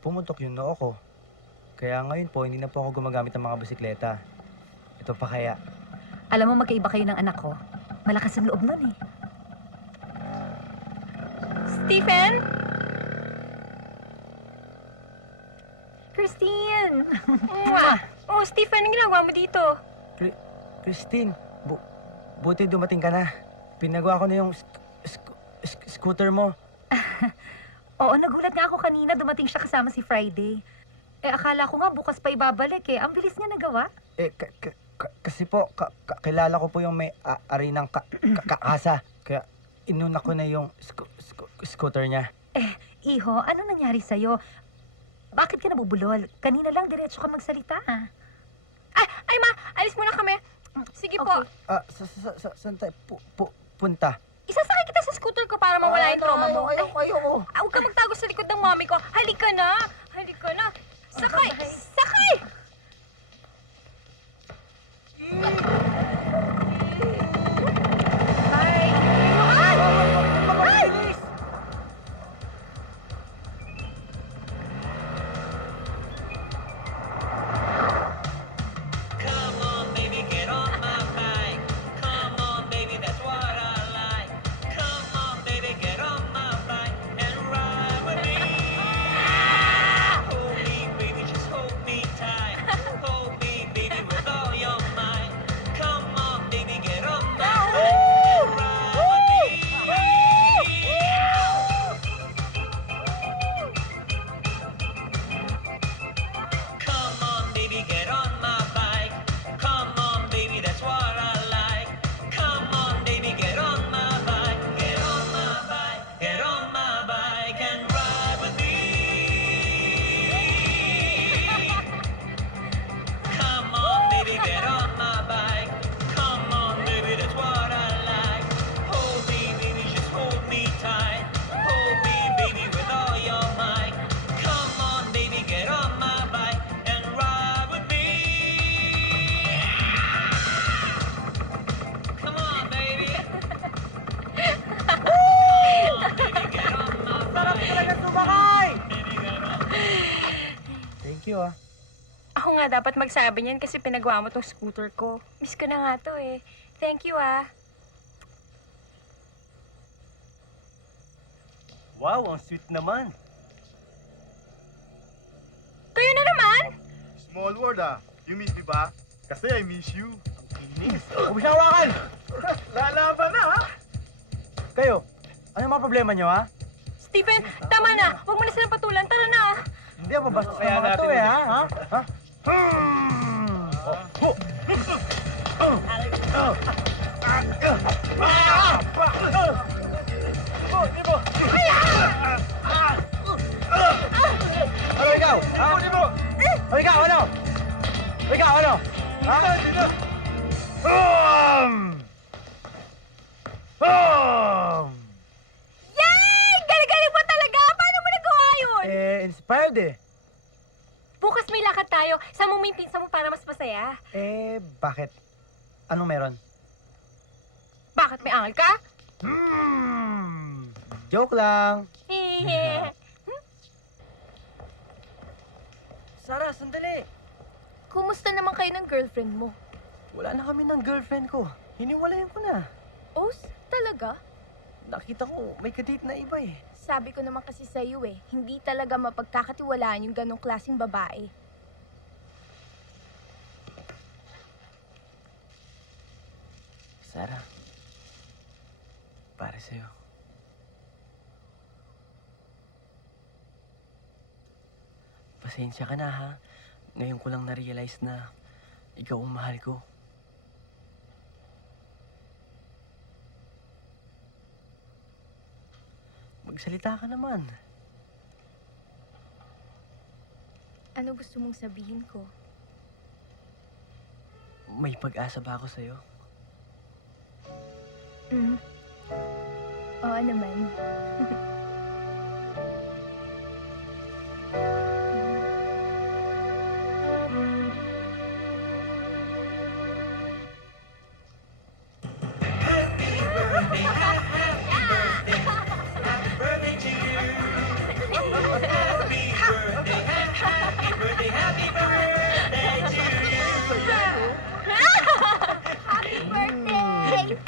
Pumutok yung noo ko. Kaya ngayon po, hindi na po ako gumagamit ng mga bisikleta. Ito pa kaya. Alam mo, magkaiba kayo ng anak ko. Malakas ang loob nun eh. Stephen? Christine! Oh, Stephen, anong ginagawa mo dito? Christine, buti dumating ka na. Pinagawa ko na yung scooter mo. Oo, nagulat nga ako kanina. Dumating siya kasama si Friday. Akala ko nga bukas pa ibabalik eh. Ang bilis niya nagawa. Kasi po, kilala ko po yung may-ari ng kaasa. Kaya inuna ko na yung scooter niya. Iho, ano nangyari sa'yo? Bakit ka nabubulol? Kanina lang diretso ka magsalita. Ay ma, alis muna kami. Sige po. Saan tayo punta? Isasakay kita sa scooter ko para mawala yung trauma mo. Ayoko. Huwag ka magtago sa likod ng mami ko. Halika na. Halika na. Sakay! Sakay! Come on, baby, get on my bike. Come on, baby, that's what I like. Come on, baby, get on my bike and ride with me. Hold me, baby, just hold me tight. you, ah. Ako nga dapat magsabi niyan kasi pinagawa mo tong scooter ko. Miss ko na nga to eh. Thank you ah. Wow, ang sweet naman. Kayo na naman? Small world ah. You miss me ba? Kasi I miss you. Huwag siya hawakan! Lalaban na ha? Kayo, ano mga problema nyo, ha? Stephen, tama na. Huwag mo na silang patulan. Tara na. Hindi ako basta sa Kaya mga to, natin eh, ha? Ha? Ano ikaw? Ha? Ano ikaw? Ano? Ikaw, ano? Ha? Yay! Galing-galing mo talaga! Paano mo nagawa yun? Inspired eh. Bukas may lakad tayo. Sama mo yung pinsa mo para mas masaya. Bakit? Anong meron? Bakit may angal ka? Joke lang. Sarah, sandali! Kumusta naman kayo ng girlfriend mo? Wala na kami ng girlfriend ko. Hiniwalayan ko na. Os, talaga? Nakita ko, may kadate na iba eh. Sabi ko naman kasi sa'yo eh, hindi talaga mapagkakatiwalaan yung ganong klaseng babae. Sarah, para sa'yo. Pasensya ka na ha. Ngayon ko lang na-realize na ikaw ang mahal ko. Magsalita ka naman. Ano gusto mong sabihin ko? May pag-asa ba ako sa'yo? Oo naman.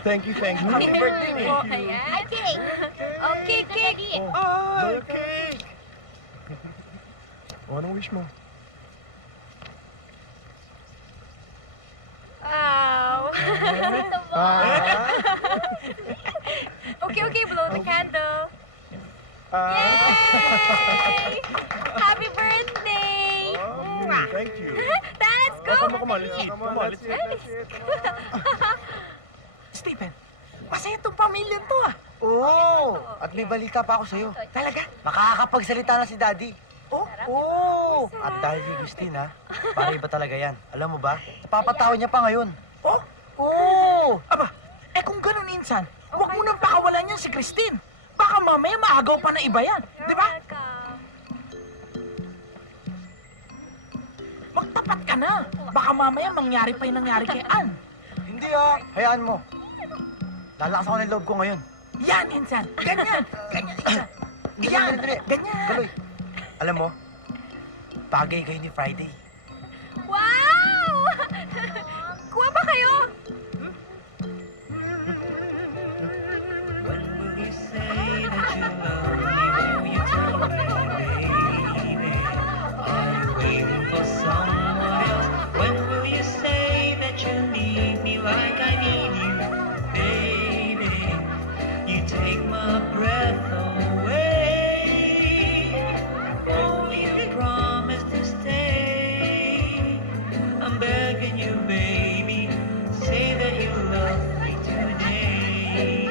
Thank you, thank you. Happy birthday mo. Okay. Okay, cake. Oh, cake! Anong wish mo? Wow. Okay, blow the candle. Yay! Happy birthday! Thank you. Let's go! Come on, let's eat. Come on, let's eat. Stephen, masaya itong pamilya to ah. Oo! At may balita pa ako sa'yo. Talaga? Makakapagsalita na si Daddy. Oh? Oo! At dahil kay Christine, ha? Para iba talaga yan. Alam mo ba? Napapatawa niya pa ngayon. Oh? Oo! Aba, kung ganun insan, huwag mo nang pakawalan yan si Christine. Baka mamaya maagaw pa na iba yan. Di ba? Magtapat ka na. Baka mamaya mangyari pa yung nangyari kay Ann. Hindi hayaan mo. Lalakas ako ng loob ko ngayon. Yan, insan. Ganyan. Ganyan, insan. Yan. Ganyan. Tuloy. Alam mo, bagay kayo ni Friday. Wow! Kuha ba kayo? When will you say that you love me? Will you tell me, baby? Are you waiting for someone else? When will you say that you need me like I need you, baby? You take my breath away. Oh, you promise to stay. I'm begging you, baby. Say that you love me today.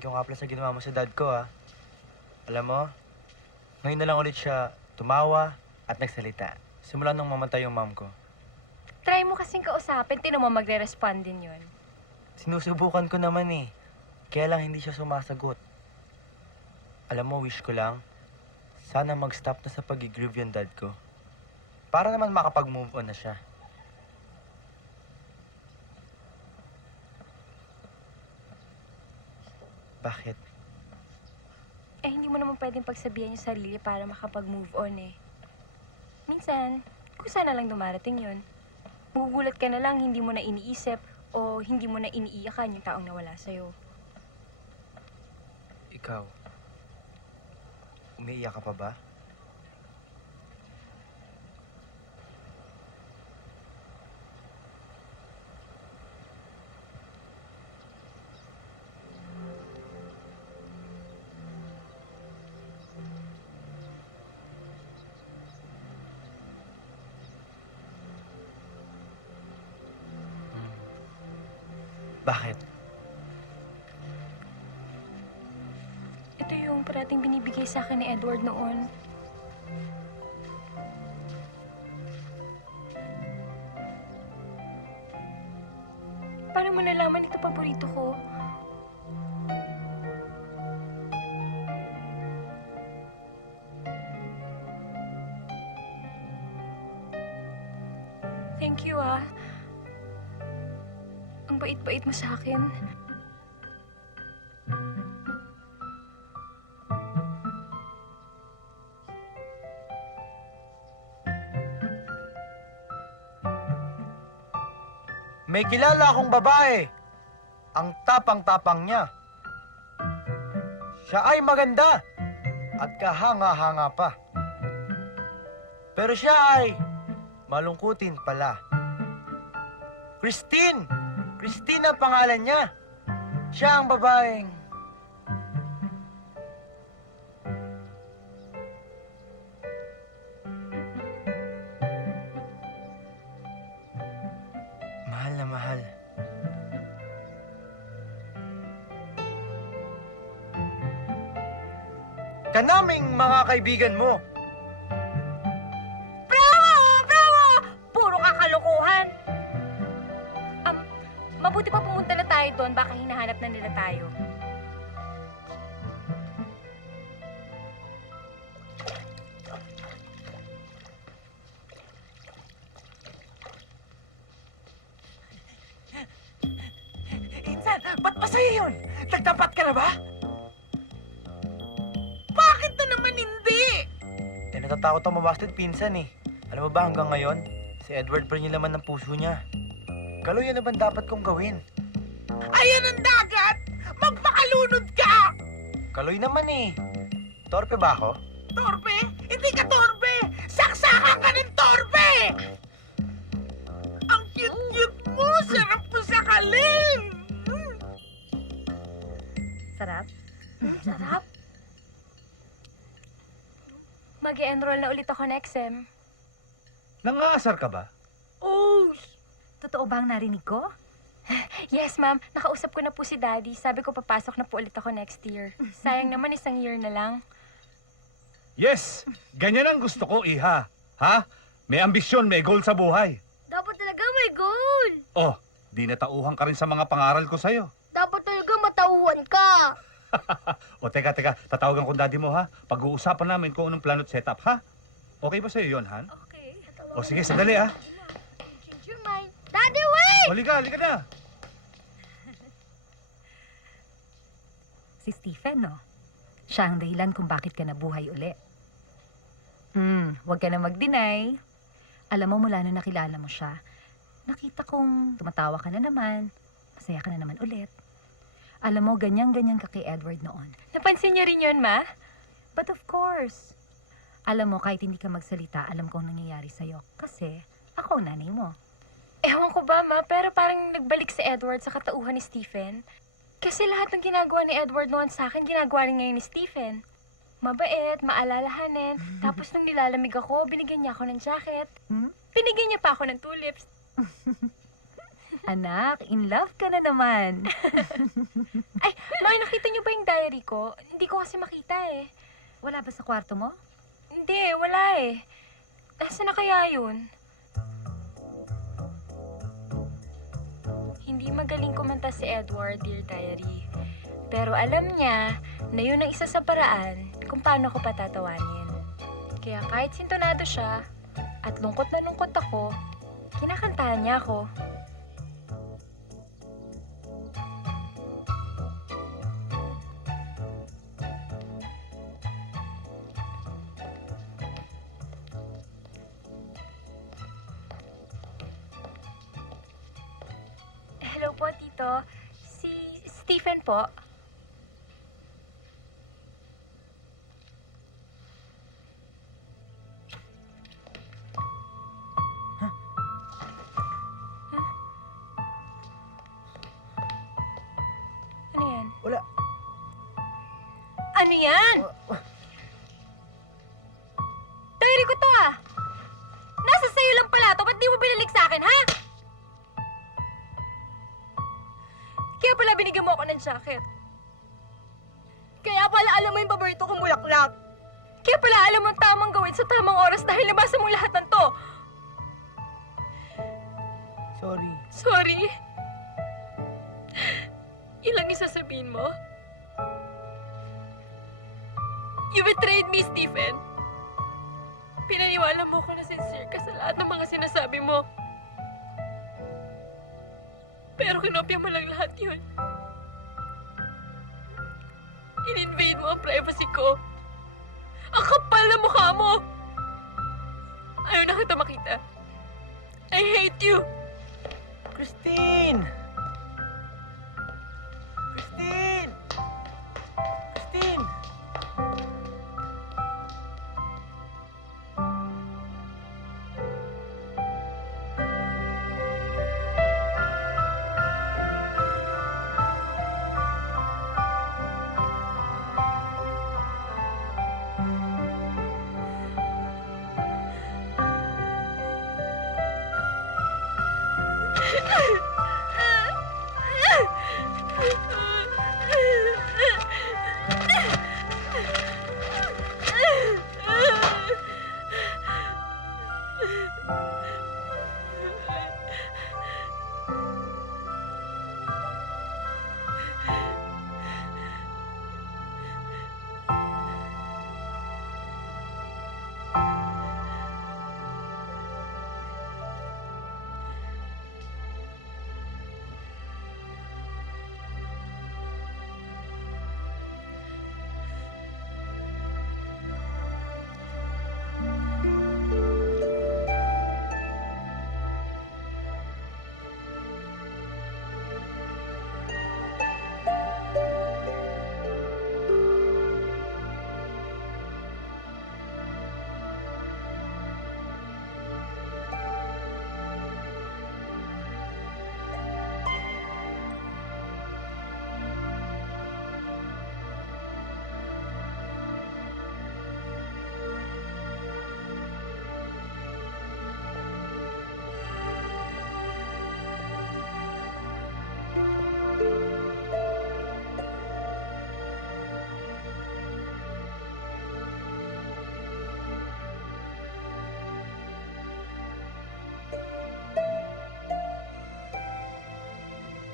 Thank you nga pala sa ginawa mo sa dad ko, ha. Alam mo, ngayon na lang ulit siya tumawa at nagsalita. Simula nung mamatay yung mom ko. Try mo kasing kausapin, tinan mo magre-respond din yun. Sinusubukan ko naman eh. Kaya lang hindi siya sumasagot. Alam mo, wish ko lang, sana mag-stop na sa pag-grieve yung dad ko. Para naman makapag-move on na siya. Bakit? Eh, hindi mo naman pwedeng pagsabihan yung sarili para makapag-move on eh. Minsan, kusa na lang dumarating yun. Magugulat ka na lang, hindi mo na iniisip o hindi mo na iniiyakan yung taong nawala sa'yo. Ikaw, umiiyak ka pa ba? Bakit? Ito yung parating binibigay sa akin ni Edward noon. Paano mo nalaman ito paborito ko? Thank you, ah. Ang bait-bait mo sa akin. May kilala akong babae. Ang tapang-tapang niya. Siya ay maganda at kahanga-hanga pa. Pero siya ay malungkutin pala. Christine! Christine ang pangalan niya. Siya ang babaeng... Mahal na mahal. Kanaming mga kaibigan mo. Bravo! Bravo! Puro kakalukuhan. Mabuti pa pumunta na tayo doon, baka hinahanap na nila tayo. Insan, ba't ba sa'yo yun? Nagtapat ka na ba? Bakit na naman hindi? Natatakot ang mabasted pinsan eh. Alam mo ba hanggang ngayon, si Edward pa rin yung laman ng puso niya. Kaloy, yan na ba dapat kong gawin? Ayan ang dagat! Magpakalunod ka! Kaloy naman eh. Torpe ba ako? Torpe? Hindi ka torpe! Saksakan ka ng torpe! Ang cute-cute mo! Sarap mo sa kalim! Sarap? Sarap? Mag-e-enroll na ulit ako next sem. Nangaasar ka ba? Oh! Totoo ba ang narinig ko? Yes, ma'am. Nakausap ko na po si Daddy. Sabi ko papasok na po ulit ako next year. Sayang naman, 1 year na lang. Yes! Ganyan ang gusto ko, Iha. Ha? May ambisyon, may goal sa buhay. Dapat talaga may goal. Oh, di natauhan ka rin sa mga pangaral ko sa'yo. Dapat talaga matauhan ka. O teka, tatawagan ko daddy mo ha. Pag-uusapan namin kung anong plano't setup ha. Okay ba sa'yo yun, Han? Okay. O sige, sandali ha. Change your mind. Daddy, wait! Halika na. Si Stephen, no? Siya ang dahilan kung bakit ka nabuhay uli. Huwag ka na mag-deny. Alam mo, mula na nakilala mo siya, nakita kong tumatawa ka na naman, masaya ka na naman ulit. Alam mo, ganyan-ganyan ka kay Edward noon. Napansin niyo rin yun, Ma? But of course, alam mo, kahit hindi ka magsalita, alam ko ang nangyayari sa'yo. Kasi, ako ang nanay mo. Ewan ko ba, Ma, pero parang nagbalik si Edward sa katauhan ni Stephen. Kasi lahat ng ginagawa ni Edward noon sa akin, ginagawa rin ngayon ni Stephen. Mabait, maalalahanin. Tapos nung nilalamig ako, binigyan niya ako ng jacket. Binigyan niya pa ako ng tulips. Anak, in love ka na naman. Ay, May, nakita niyo ba yung diary ko? Hindi ko kasi makita eh. Wala ba sa kwarto mo? Hindi, wala eh. Nasaan na kaya yun? Hindi magaling kumanta si Edward, Dear Diary. Pero alam niya na yun ang isa sa paraan kung paano ko patatawanin. Kaya kahit sintonado siya at lungkot na lungkot ako, kinakantahan niya ako. Hello po, Tito. Si Stephen po. Ano yan? Wala. Ano yan? Diary ko to ah! Nasa sayo lang pala to, ba't di mo binalik sa akin, ha? Kaya pala binigyan mo ako ng jacket. Kaya pala alam mo yung paborito kong bulaklak. Kaya pala alam mo ang tamang gawin sa tamang oras dahil nabasa mo lahat ng to. Sorry. Sorry. Ilang isasabihin mo? You betrayed me, Stephen. Pinaniwala mo ko na sincere ka sa lahat ng mga sinasabi mo. Pero kinopya mo lang lahat yun. In-invade mo ang privacy ko. Ang kapal na mukha mo! Ayaw na kita makita. I hate you! Christine! Christine! Christine!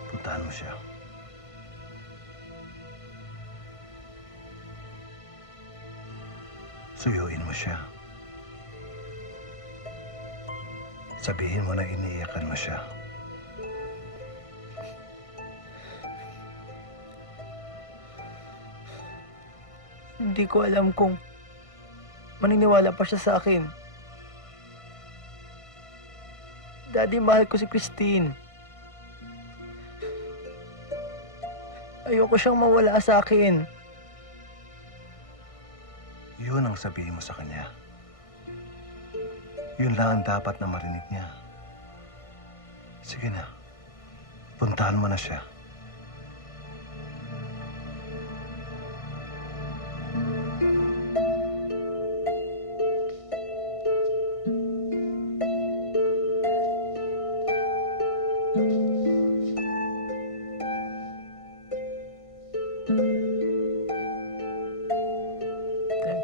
Puntahan mo siya. Suyuin mo siya. Sabihin mo na iniiyakan mo siya. Hindi ko alam kung maniniwala pa siya sa akin. Daddy, mahal ko si Christine. Ayoko siyang mawala sa akin. Yun ang sabihin mo sa kanya. Yun lang ang dapat na marinig niya. Sige na. Puntahan mo na siya.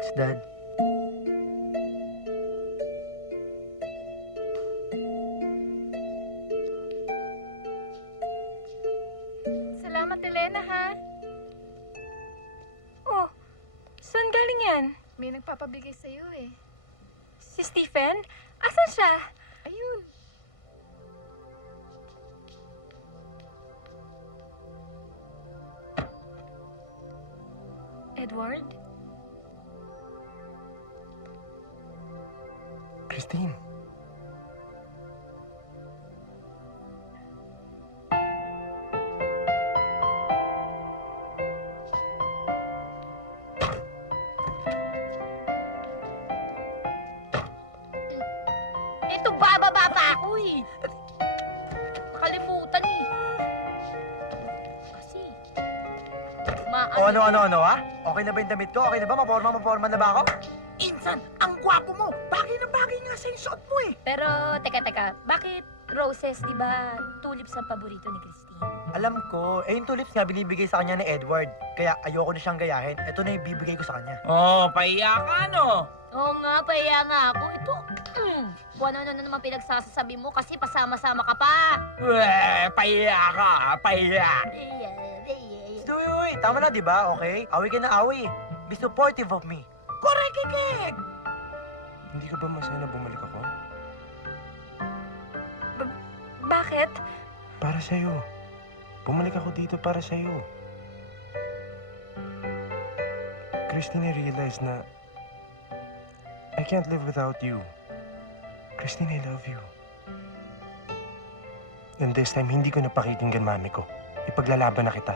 Thanks, Dad. Salamat, Elena, ha? Oh, saan galing yan? May nagpapabigay sa'yo eh. Si Stephen? Asan siya? Ayun. Edward? Christine. Ito, bababa pa ako eh. Nakalimutan eh. Kasi, O ano, ha? Okay na ba yung damit ko? Okay na ba? Maporma na ba ako? Insan, ang gwapo mo! Bagay na bagay nga sa suot mo eh! Pero, teka, bakit roses, di ba, tulips ang paborito ni Christine? Alam ko, yung tulips nga binibigay sa kanya ni Edward. Kaya ayoko na siyang gayahin. Ito na yung bibigay ko sa kanya. Oh, pahiya ka, no? Oo nga, pahiya nga ako. Ito, kung ano na naman pinagsasabi mo kasi pasama-sama ka pa. Pahiya ka, pahiya. Uy, tama na, di ba? Okay? Awi ka na awi. Be supportive of me. Correct, kikik! Hindi ka ba masaya na bumalik ako? Bakit? Para sa'yo. Bumalik ako dito para sa'yo. Christine, I realize na I can't live without you. Christine, I love you. And this time, hindi ko napakikinggan mami ko. Ipaglalaban na kita.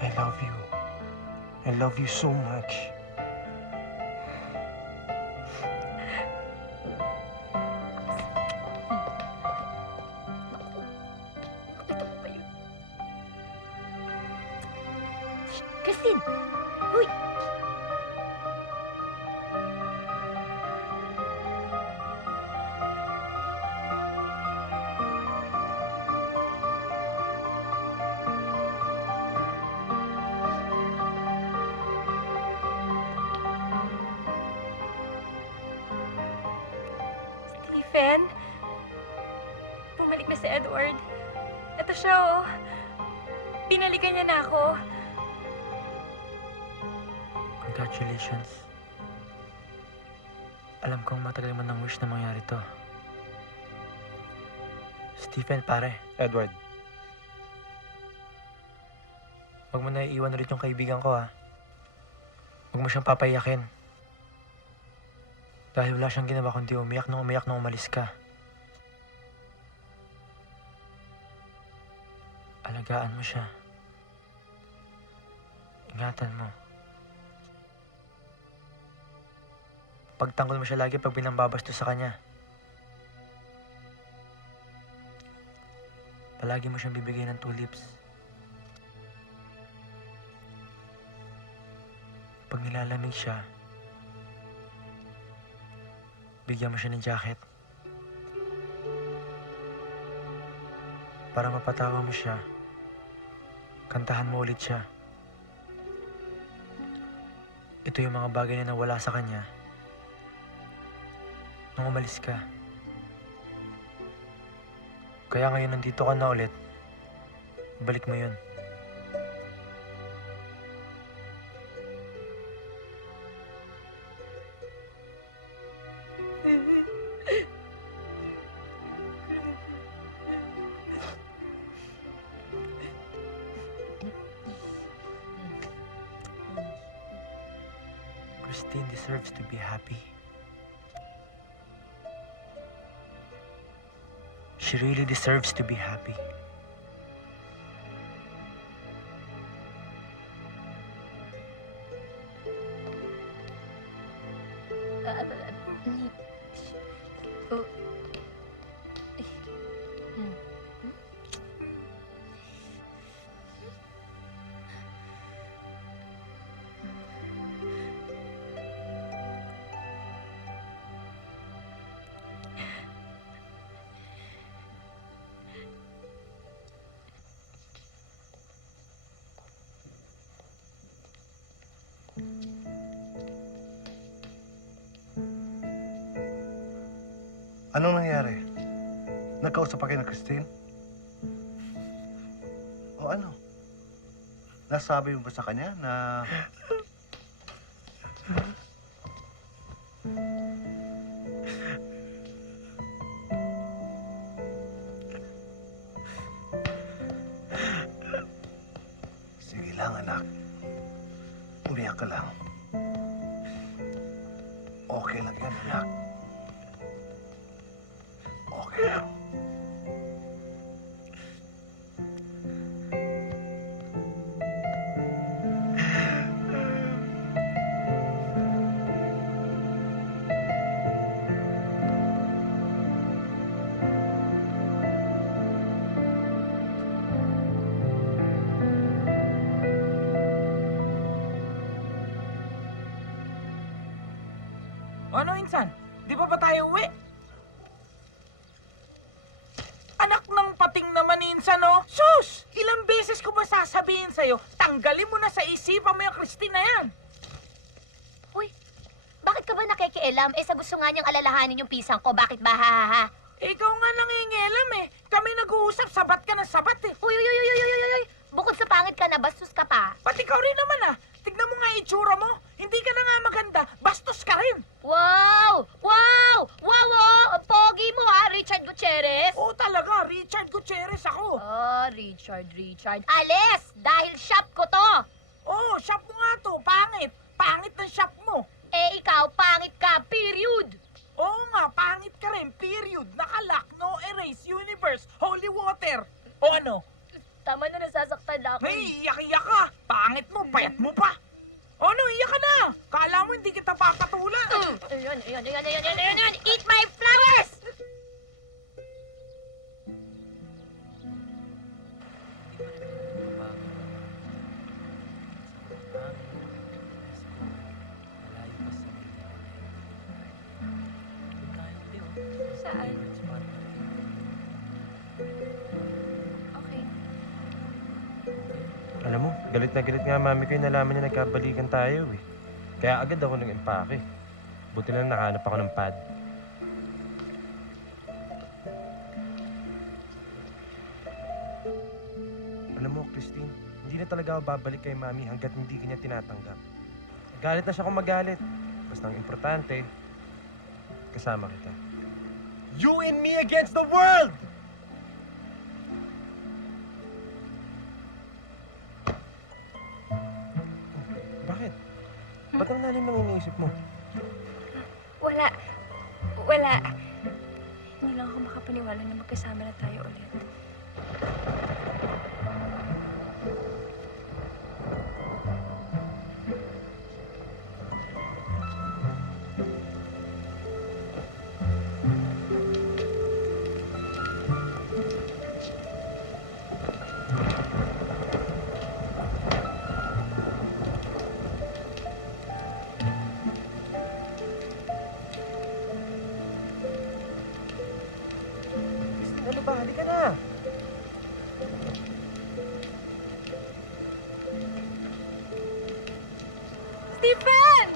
I love you. I love you so much. Christine! Uy! Stephen? Bumalik na si Edward. Ito siya, oh. Binalikan niya na ako. Congratulations. Alam kong matagal mo nang wish na mangyari to. Stephen, pare. Edward. Huwag mo na iiwan ulit yung kaibigan ko, ha? Huwag mo siyang papayakin. Dahil wala siyang ginawa kundi umiyak nung umalis ka. Alagaan mo siya. Ingatan mo. Pagtanggol mo siya lagi pag binambabastos sa kanya. Palagi mo siyang bibigyan ng tulips. Pag nilalamig siya, bigyan mo siya ng jacket. Para mapatawa mo siya, kantahan mo ulit siya. Ito yung mga bagay na nawala sa kanya nung umalis ka. Kaya ngayon nandito ka na ulit, balik mo yun. Christine deserves to be happy. She really deserves to be happy. Anong nangyari? Nagkausap pa kayo ng Christine? O ano? Nasabi mo ba sa kanya na... Sige lang, anak. Umiyak ka lang. Okay lang yan, anak. Okay lang. Ano, Insan? Di ba tayo uwi? Anak ng pating naman, Insan, oh! Sus! Ilang beses ko ba sasabihin sa'yo, tanggalin mo na sa isipan mo yung Christine na yan! Uy, bakit ka ba nakikialam? Sa gusto nga niyang alalahanin yung pisang ko, bakit ba ha? Ikaw nga nangingialam eh. Kami nag-uusap, sabat ka ng sabat eh. Uy! Bukod sa pangit ka na, bastos ka pa. Pati ikaw rin naman ah. Tignan mo nga itsura mo. Hindi ka na nga maganda, bastos ka rin. Wow! Ang pogi mo ha, Richard Gutierrez. Oo talaga, Richard Gutierrez ako. Richard. Alis! Dahil shop ko to. Oo, shop mo nga to, pangit. Pangit ng shop mo. Ikaw, pangit ka, period. Oo nga, pangit ka rin, period. Nakalock, no erase, universe, holy water. O ano? Tama na, nasasaktan ako. May iyak-iyak ka. Pangit mo, payat mo pa. O ano, iyak ka na. Kala mo hindi kita papatulan. Ayun. Eat my flowers! Saan? Okay. Alam mo, galit na galit nga mami ko yung nalaman niya nagkabalikan tayo eh. Kaya agad ako nag-empake. Buti lang nakahanap ako ng pad. Alam mo, Christine, hindi na talaga ako babalik kay mami hanggat hindi kanya tinatanggap. Galit na siya kung magalit. Basta ang importante, kasama kita. You and me against the world! Bakit? Ba't ang lalim ng iniisip mo? Wala. Hindi lang ako makapaniwala na magkasama na tayo ulit. Christine, ano ba? Halika na! Stephen!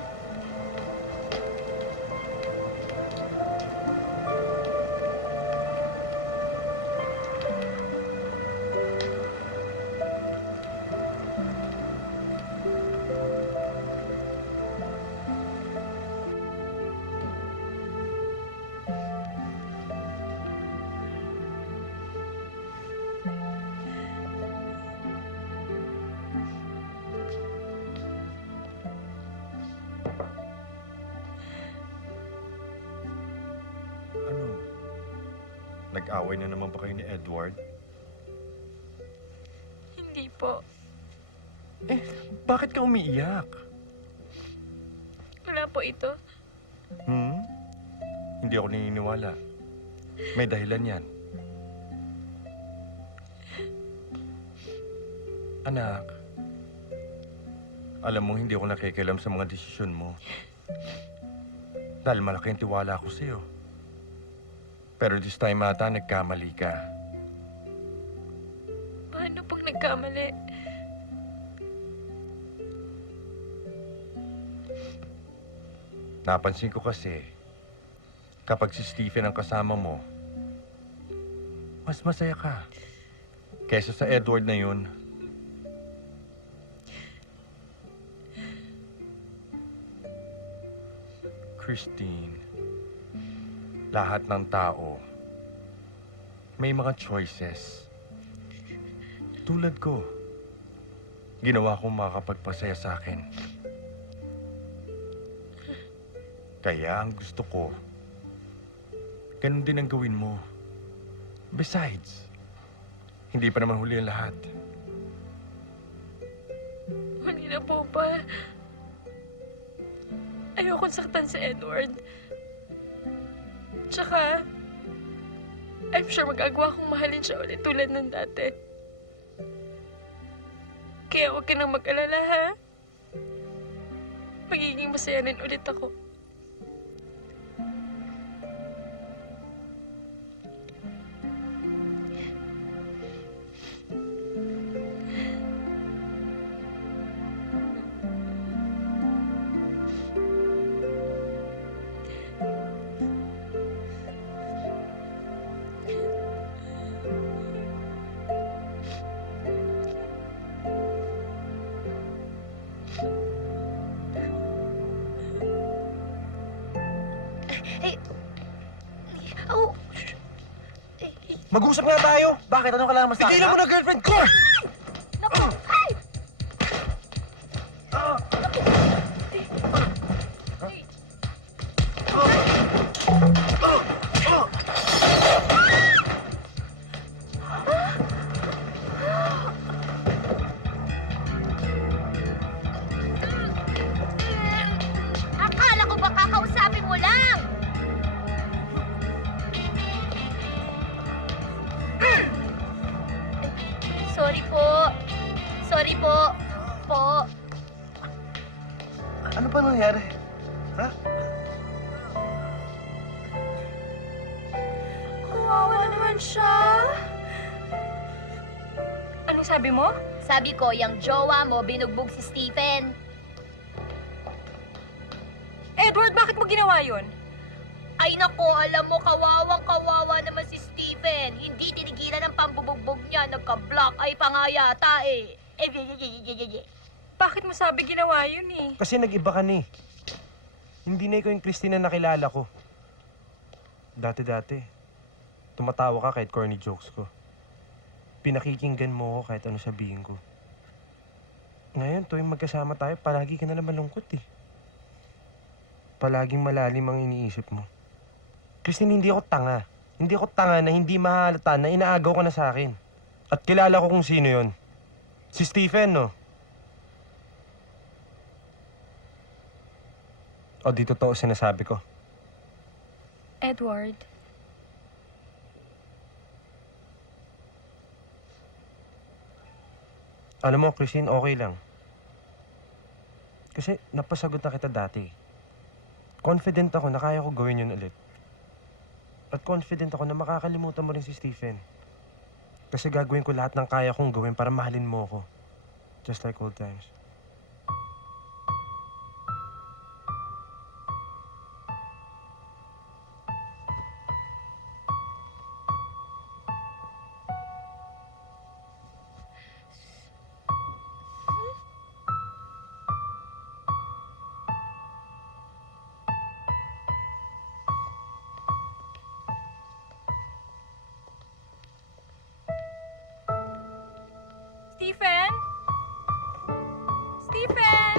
Ano? Nag-away na naman ba kayo ni Edward? Hindi po. Bakit ka umiiyak? Wala po ito. Hindi ako naniniwala. May dahilan yan. Anak, alam mo hindi ako nakikialam sa mga desisyon mo. Dahil malaki ang tiwala ko sa'yo. Pero this time ata nagkamali ka. Paano pag nagkamali? Napansin ko kasi, kapag si Stephen ang kasama mo, mas masaya ka. Kesa sa Edward na yun. Christine, lahat ng tao may mga choices. Tulad ko, ginawa kong makakapagpasaya sa akin. Kaya ang gusto ko, ganun din ang gawin mo. Besides, hindi pa naman huli ang lahat. Mali na po ba? Ayokong saktan si Edward. Tsaka, I'm sure magagawa kong mahalin siya ulit tulad ng dati. Kaya huwag ka nang mag-alala, ha? Magiging masaya rin ulit ako. Mag-usap nga tayo! Bakit? Anong kailangan mo sa akin? Tigilan mo na girlfriend ko! Naku! Ay! Akala ko ba kakausapin mo lang? Sorry po. Sorry po. Po. Ano ba nangyari? Ha? Kawawa naman siya. Anong sabi mo? Sabi ko, yung jowa mo binugbog si Stephen. Edward, bakit mo ginawa yun? Ay nako, alam mo, kawawang-kawawa naman si Stephen. Hindi tinigilan ang pambubugbog niya. Nagka-block ay pa nga yata eh. Bakit mo sabi ginawa yun eh? Kasi nag-iba ka ni. Hindi na ikaw yung Christine na nakilala ko. Dati-dati, tumatawa ka kahit corny jokes ko. Pinakikinggan mo ko kahit ano sabihin ko. Ngayon, tuwing magkasama tayo, palagi ka na naman malungkot eh. Palaging malalim ang iniisip mo. Christine, hindi ako tanga. Hindi ako tanga na hindi mahalata na inaagaw ka na sa akin. At kilala ko kung sino yon. Si Stephen, no? O di totoo sinasabi ko. Edward, Alam mo, Christine, okay lang. Kasi napasagot na kita dati. Confident ako na kaya ko gawin yun ulit. At confident ako na makakalimutan mo rin si Stephen. Kasi gagawin ko lahat ng kaya kong gawin para mahalin mo ako. Just like old times. Stephen? Stephen!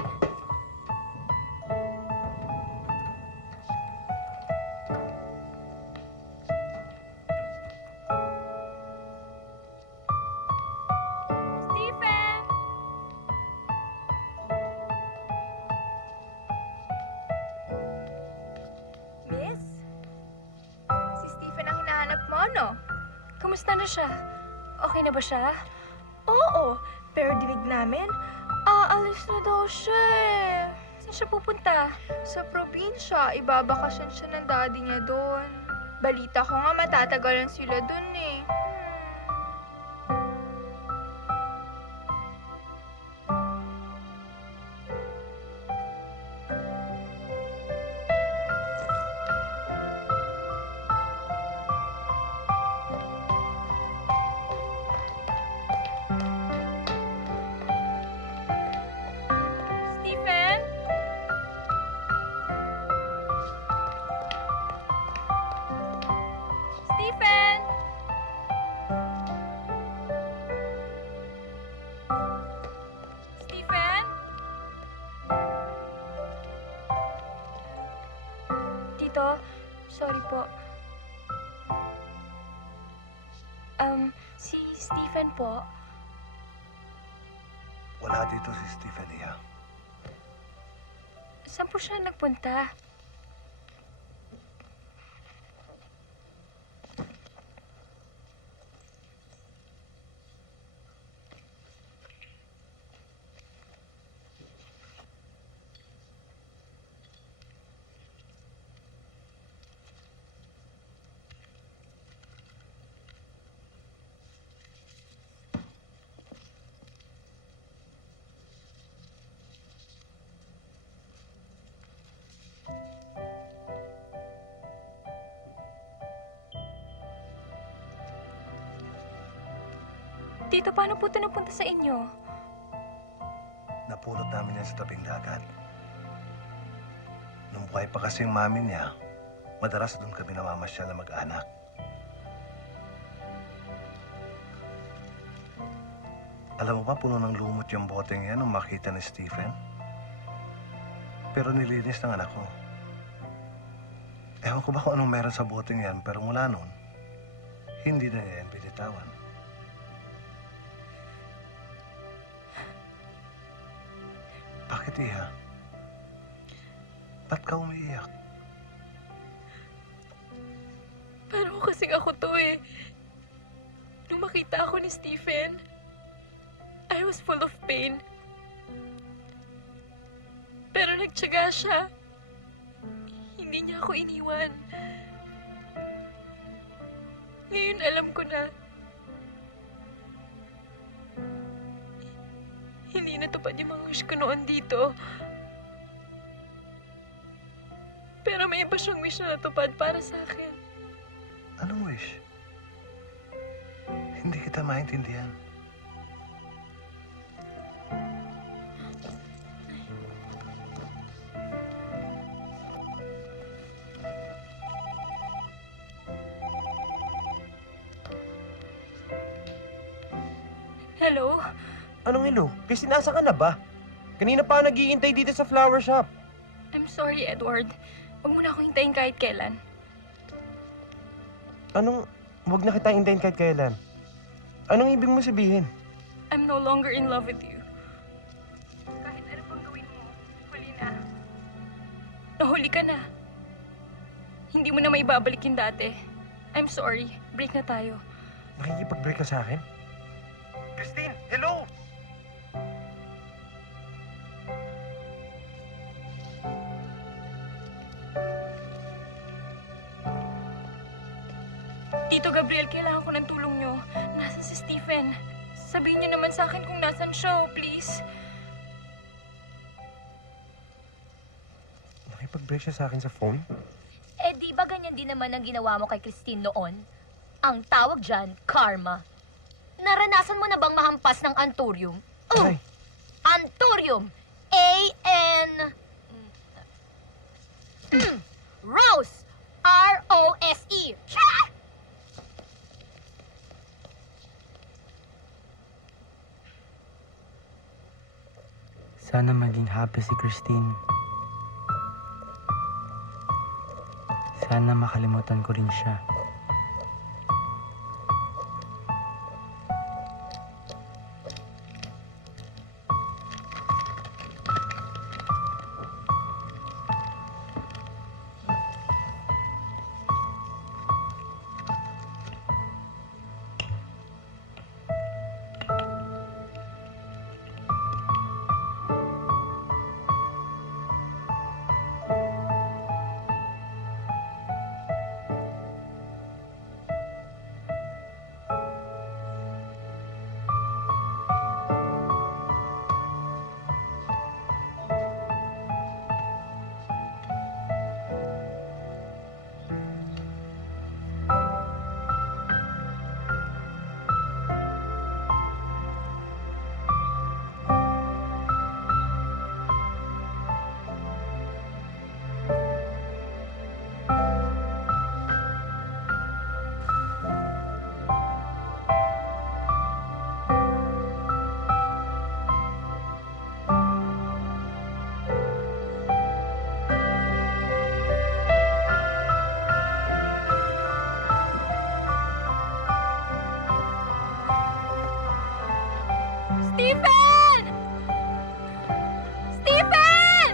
Stephen! Miss? Si Stephen ang hinahanap mo, no? Kumusta na siya? Okay na ba siya? Oo, pero dinig namin, aalis na daw siya eh. Saan siya pupunta? Sa probinsya, ibabakasyon siya ng daddy niya doon. Balita ko nga matatagalan sila doon eh. Si Stephen po. Wala dito si Stephen, Iha. Saan po siya nagpunta? Tito, paano po ito napunta sa inyo? Napulot namin yan sa tabing dagat. Nung buhay pa kasi yung mami niya, madalas doon kami namamasyal na mag-anak. Alam mo ba, puno ng lumot yung boteng yan nung makita ni Stephen? Pero nilinis ng anak ko. Ewan ko ba kung anong meron sa boteng yan, pero mula noon, hindi na niya yan binitawan. Bakit, Iha? Ba't ka umiiyak? Parang kasing ako to eh. Nung makita ako ni Stephen, I was full of pain. Pero nagtiyaga siya. Hindi niya ako iniwan. Ngayon alam ko na hindi natupad yung mga wish ko noon dito. Pero may iba siyang wish na natupad para sa akin. Anong wish? Hindi kita maintindihan. Hello? Anong hello? Christine, nasa ka na ba? Kanina pa ako naghihintay dito sa flower shop. I'm sorry, Edward. Huwag mo na akong hintayin kahit kailan. Anong, huwag na kita hintayin kahit kailan? Anong ibig mo sabihin? I'm no longer in love with you. Kahit ano pang gawin mo, huli na. Nahuli ka na. Hindi mo na maibabalik yung dati. I'm sorry. Break na tayo. Nakikipag-break ka sa akin? Christine, hello! Tito Gabriel, kailangan ko ng tulong nyo. Nasaan si Stephen? Sabihin niyo naman sa akin kung nasaan siya, please. Nakipag-break siya sa akin sa phone? Eh, di ba ganyan din naman ang ginawa mo kay Christine noon? Ang tawag dyan, karma. Naranasan mo na bang mahampas ng anthurium? Aray. Anthurium! A-N... Rose! R-O-S-E! Cha! Sana maging happy si Christine. Sana makalimutan ko rin siya. Stephen! Stephen!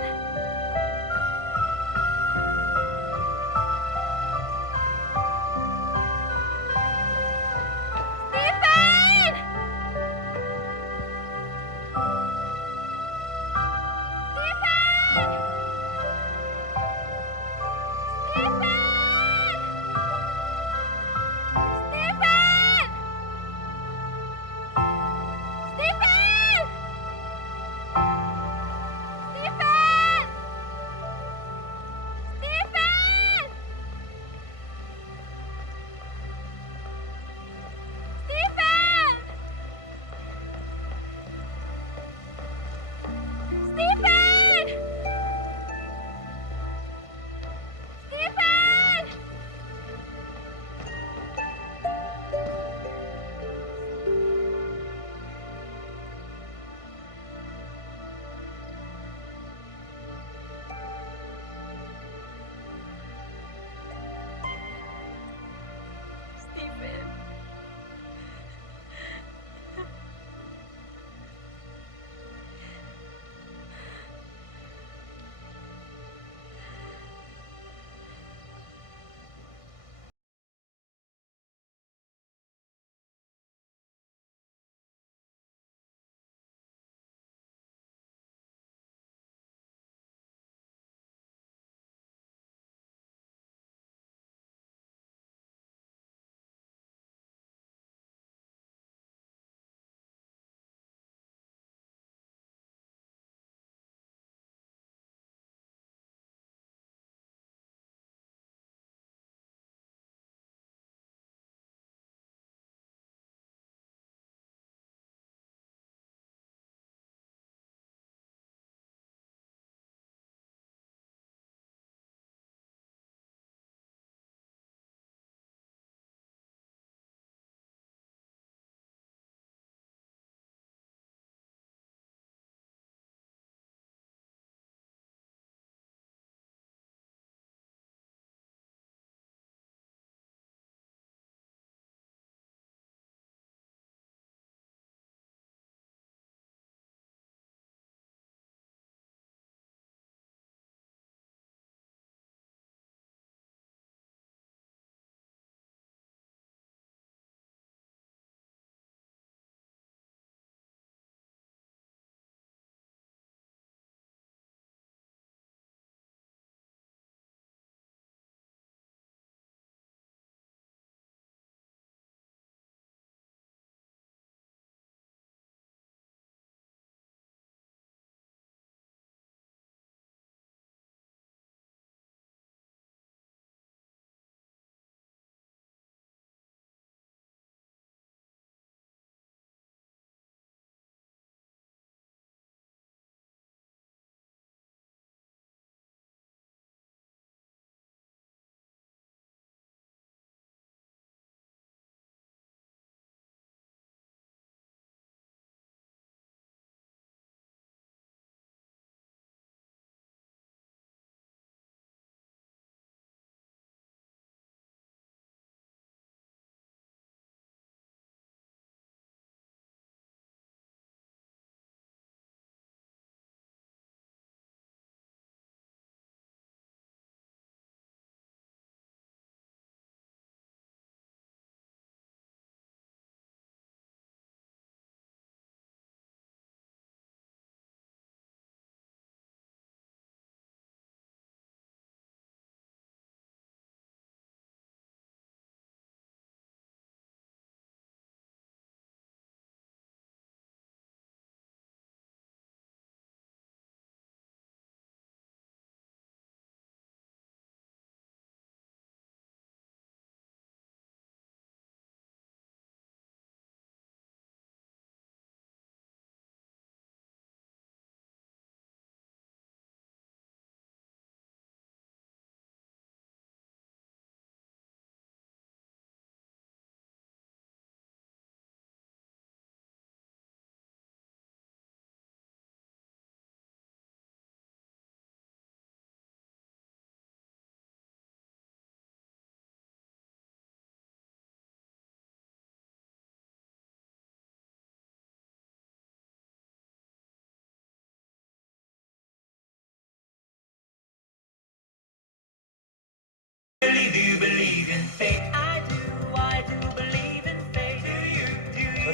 Stephen! Stephen! Stephen! Stephen!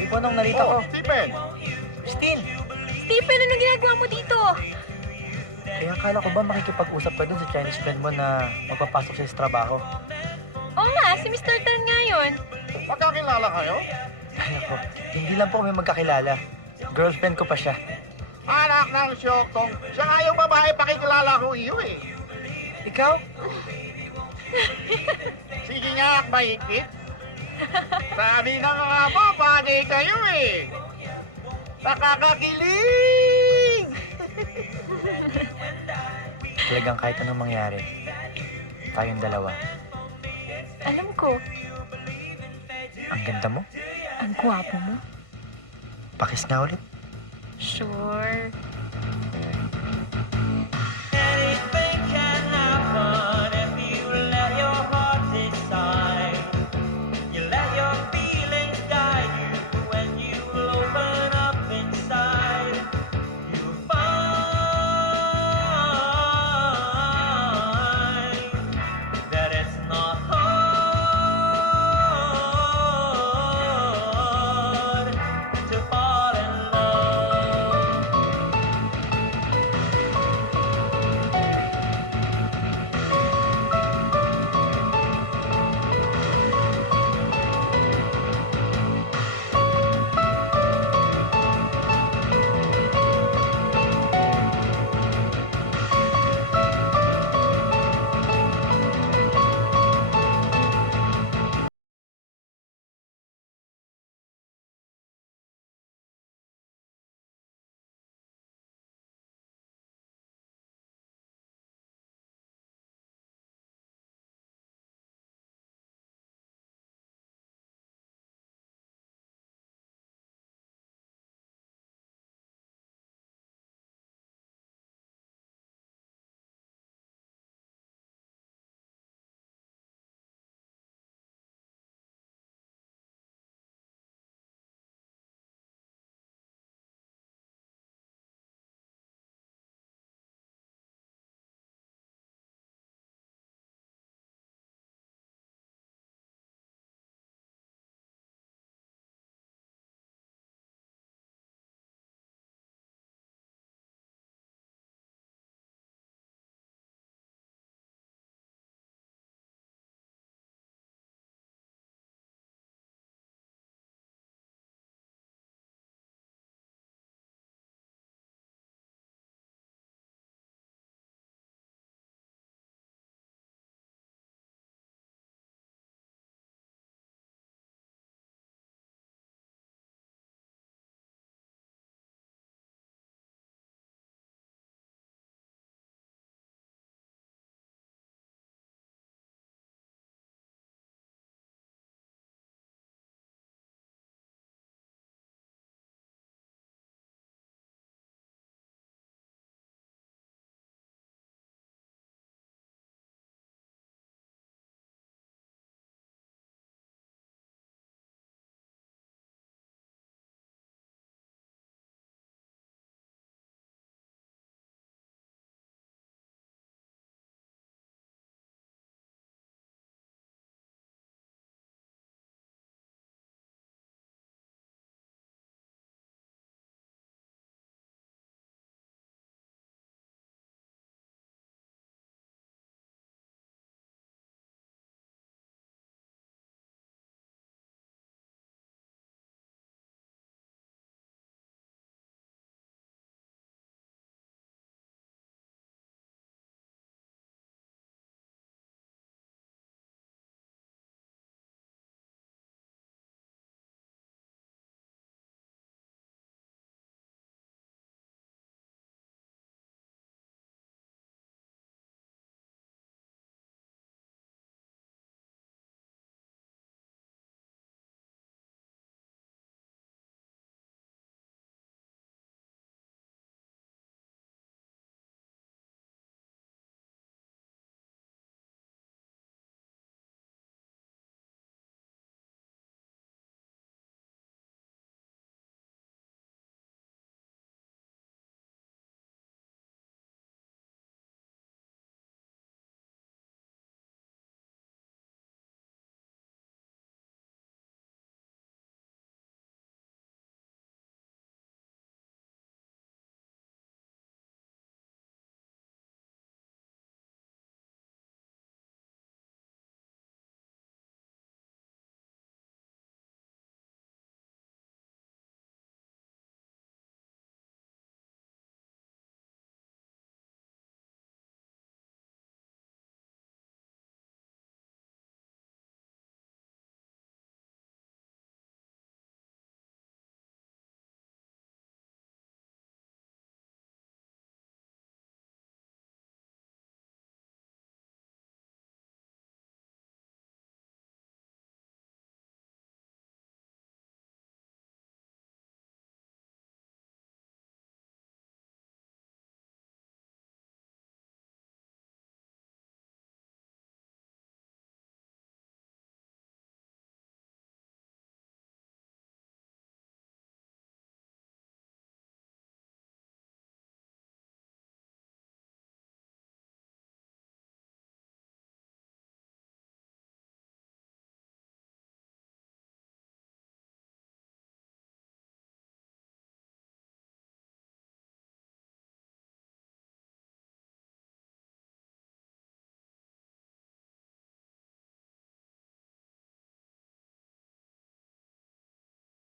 Tipo nung narito ko. Stephen! Christine! Stephen, ano ginagawa mo dito? Kaya akala ko ba makikipag-usap ka dun sa Chinese friend mo na magpapasok siya sa trabaho? Oo nga, si Mr. Tan nga yun. Magkakilala kayo? Ay ako, hindi lang po kami magkakilala. Girlfriend ko pa siya. Anak ng Syokong. Siya nga yung babae pakikilala ko iyo eh. Ikaw? Sige nga, mahigpit. Sabi na nga po, bagay kayo eh. Nakakakilig! Talagang kahit anong mangyari, tayong dalawa. Alam ko, Ang ganda mo. ang gwapo mo. Pakis nga ulit. Sure.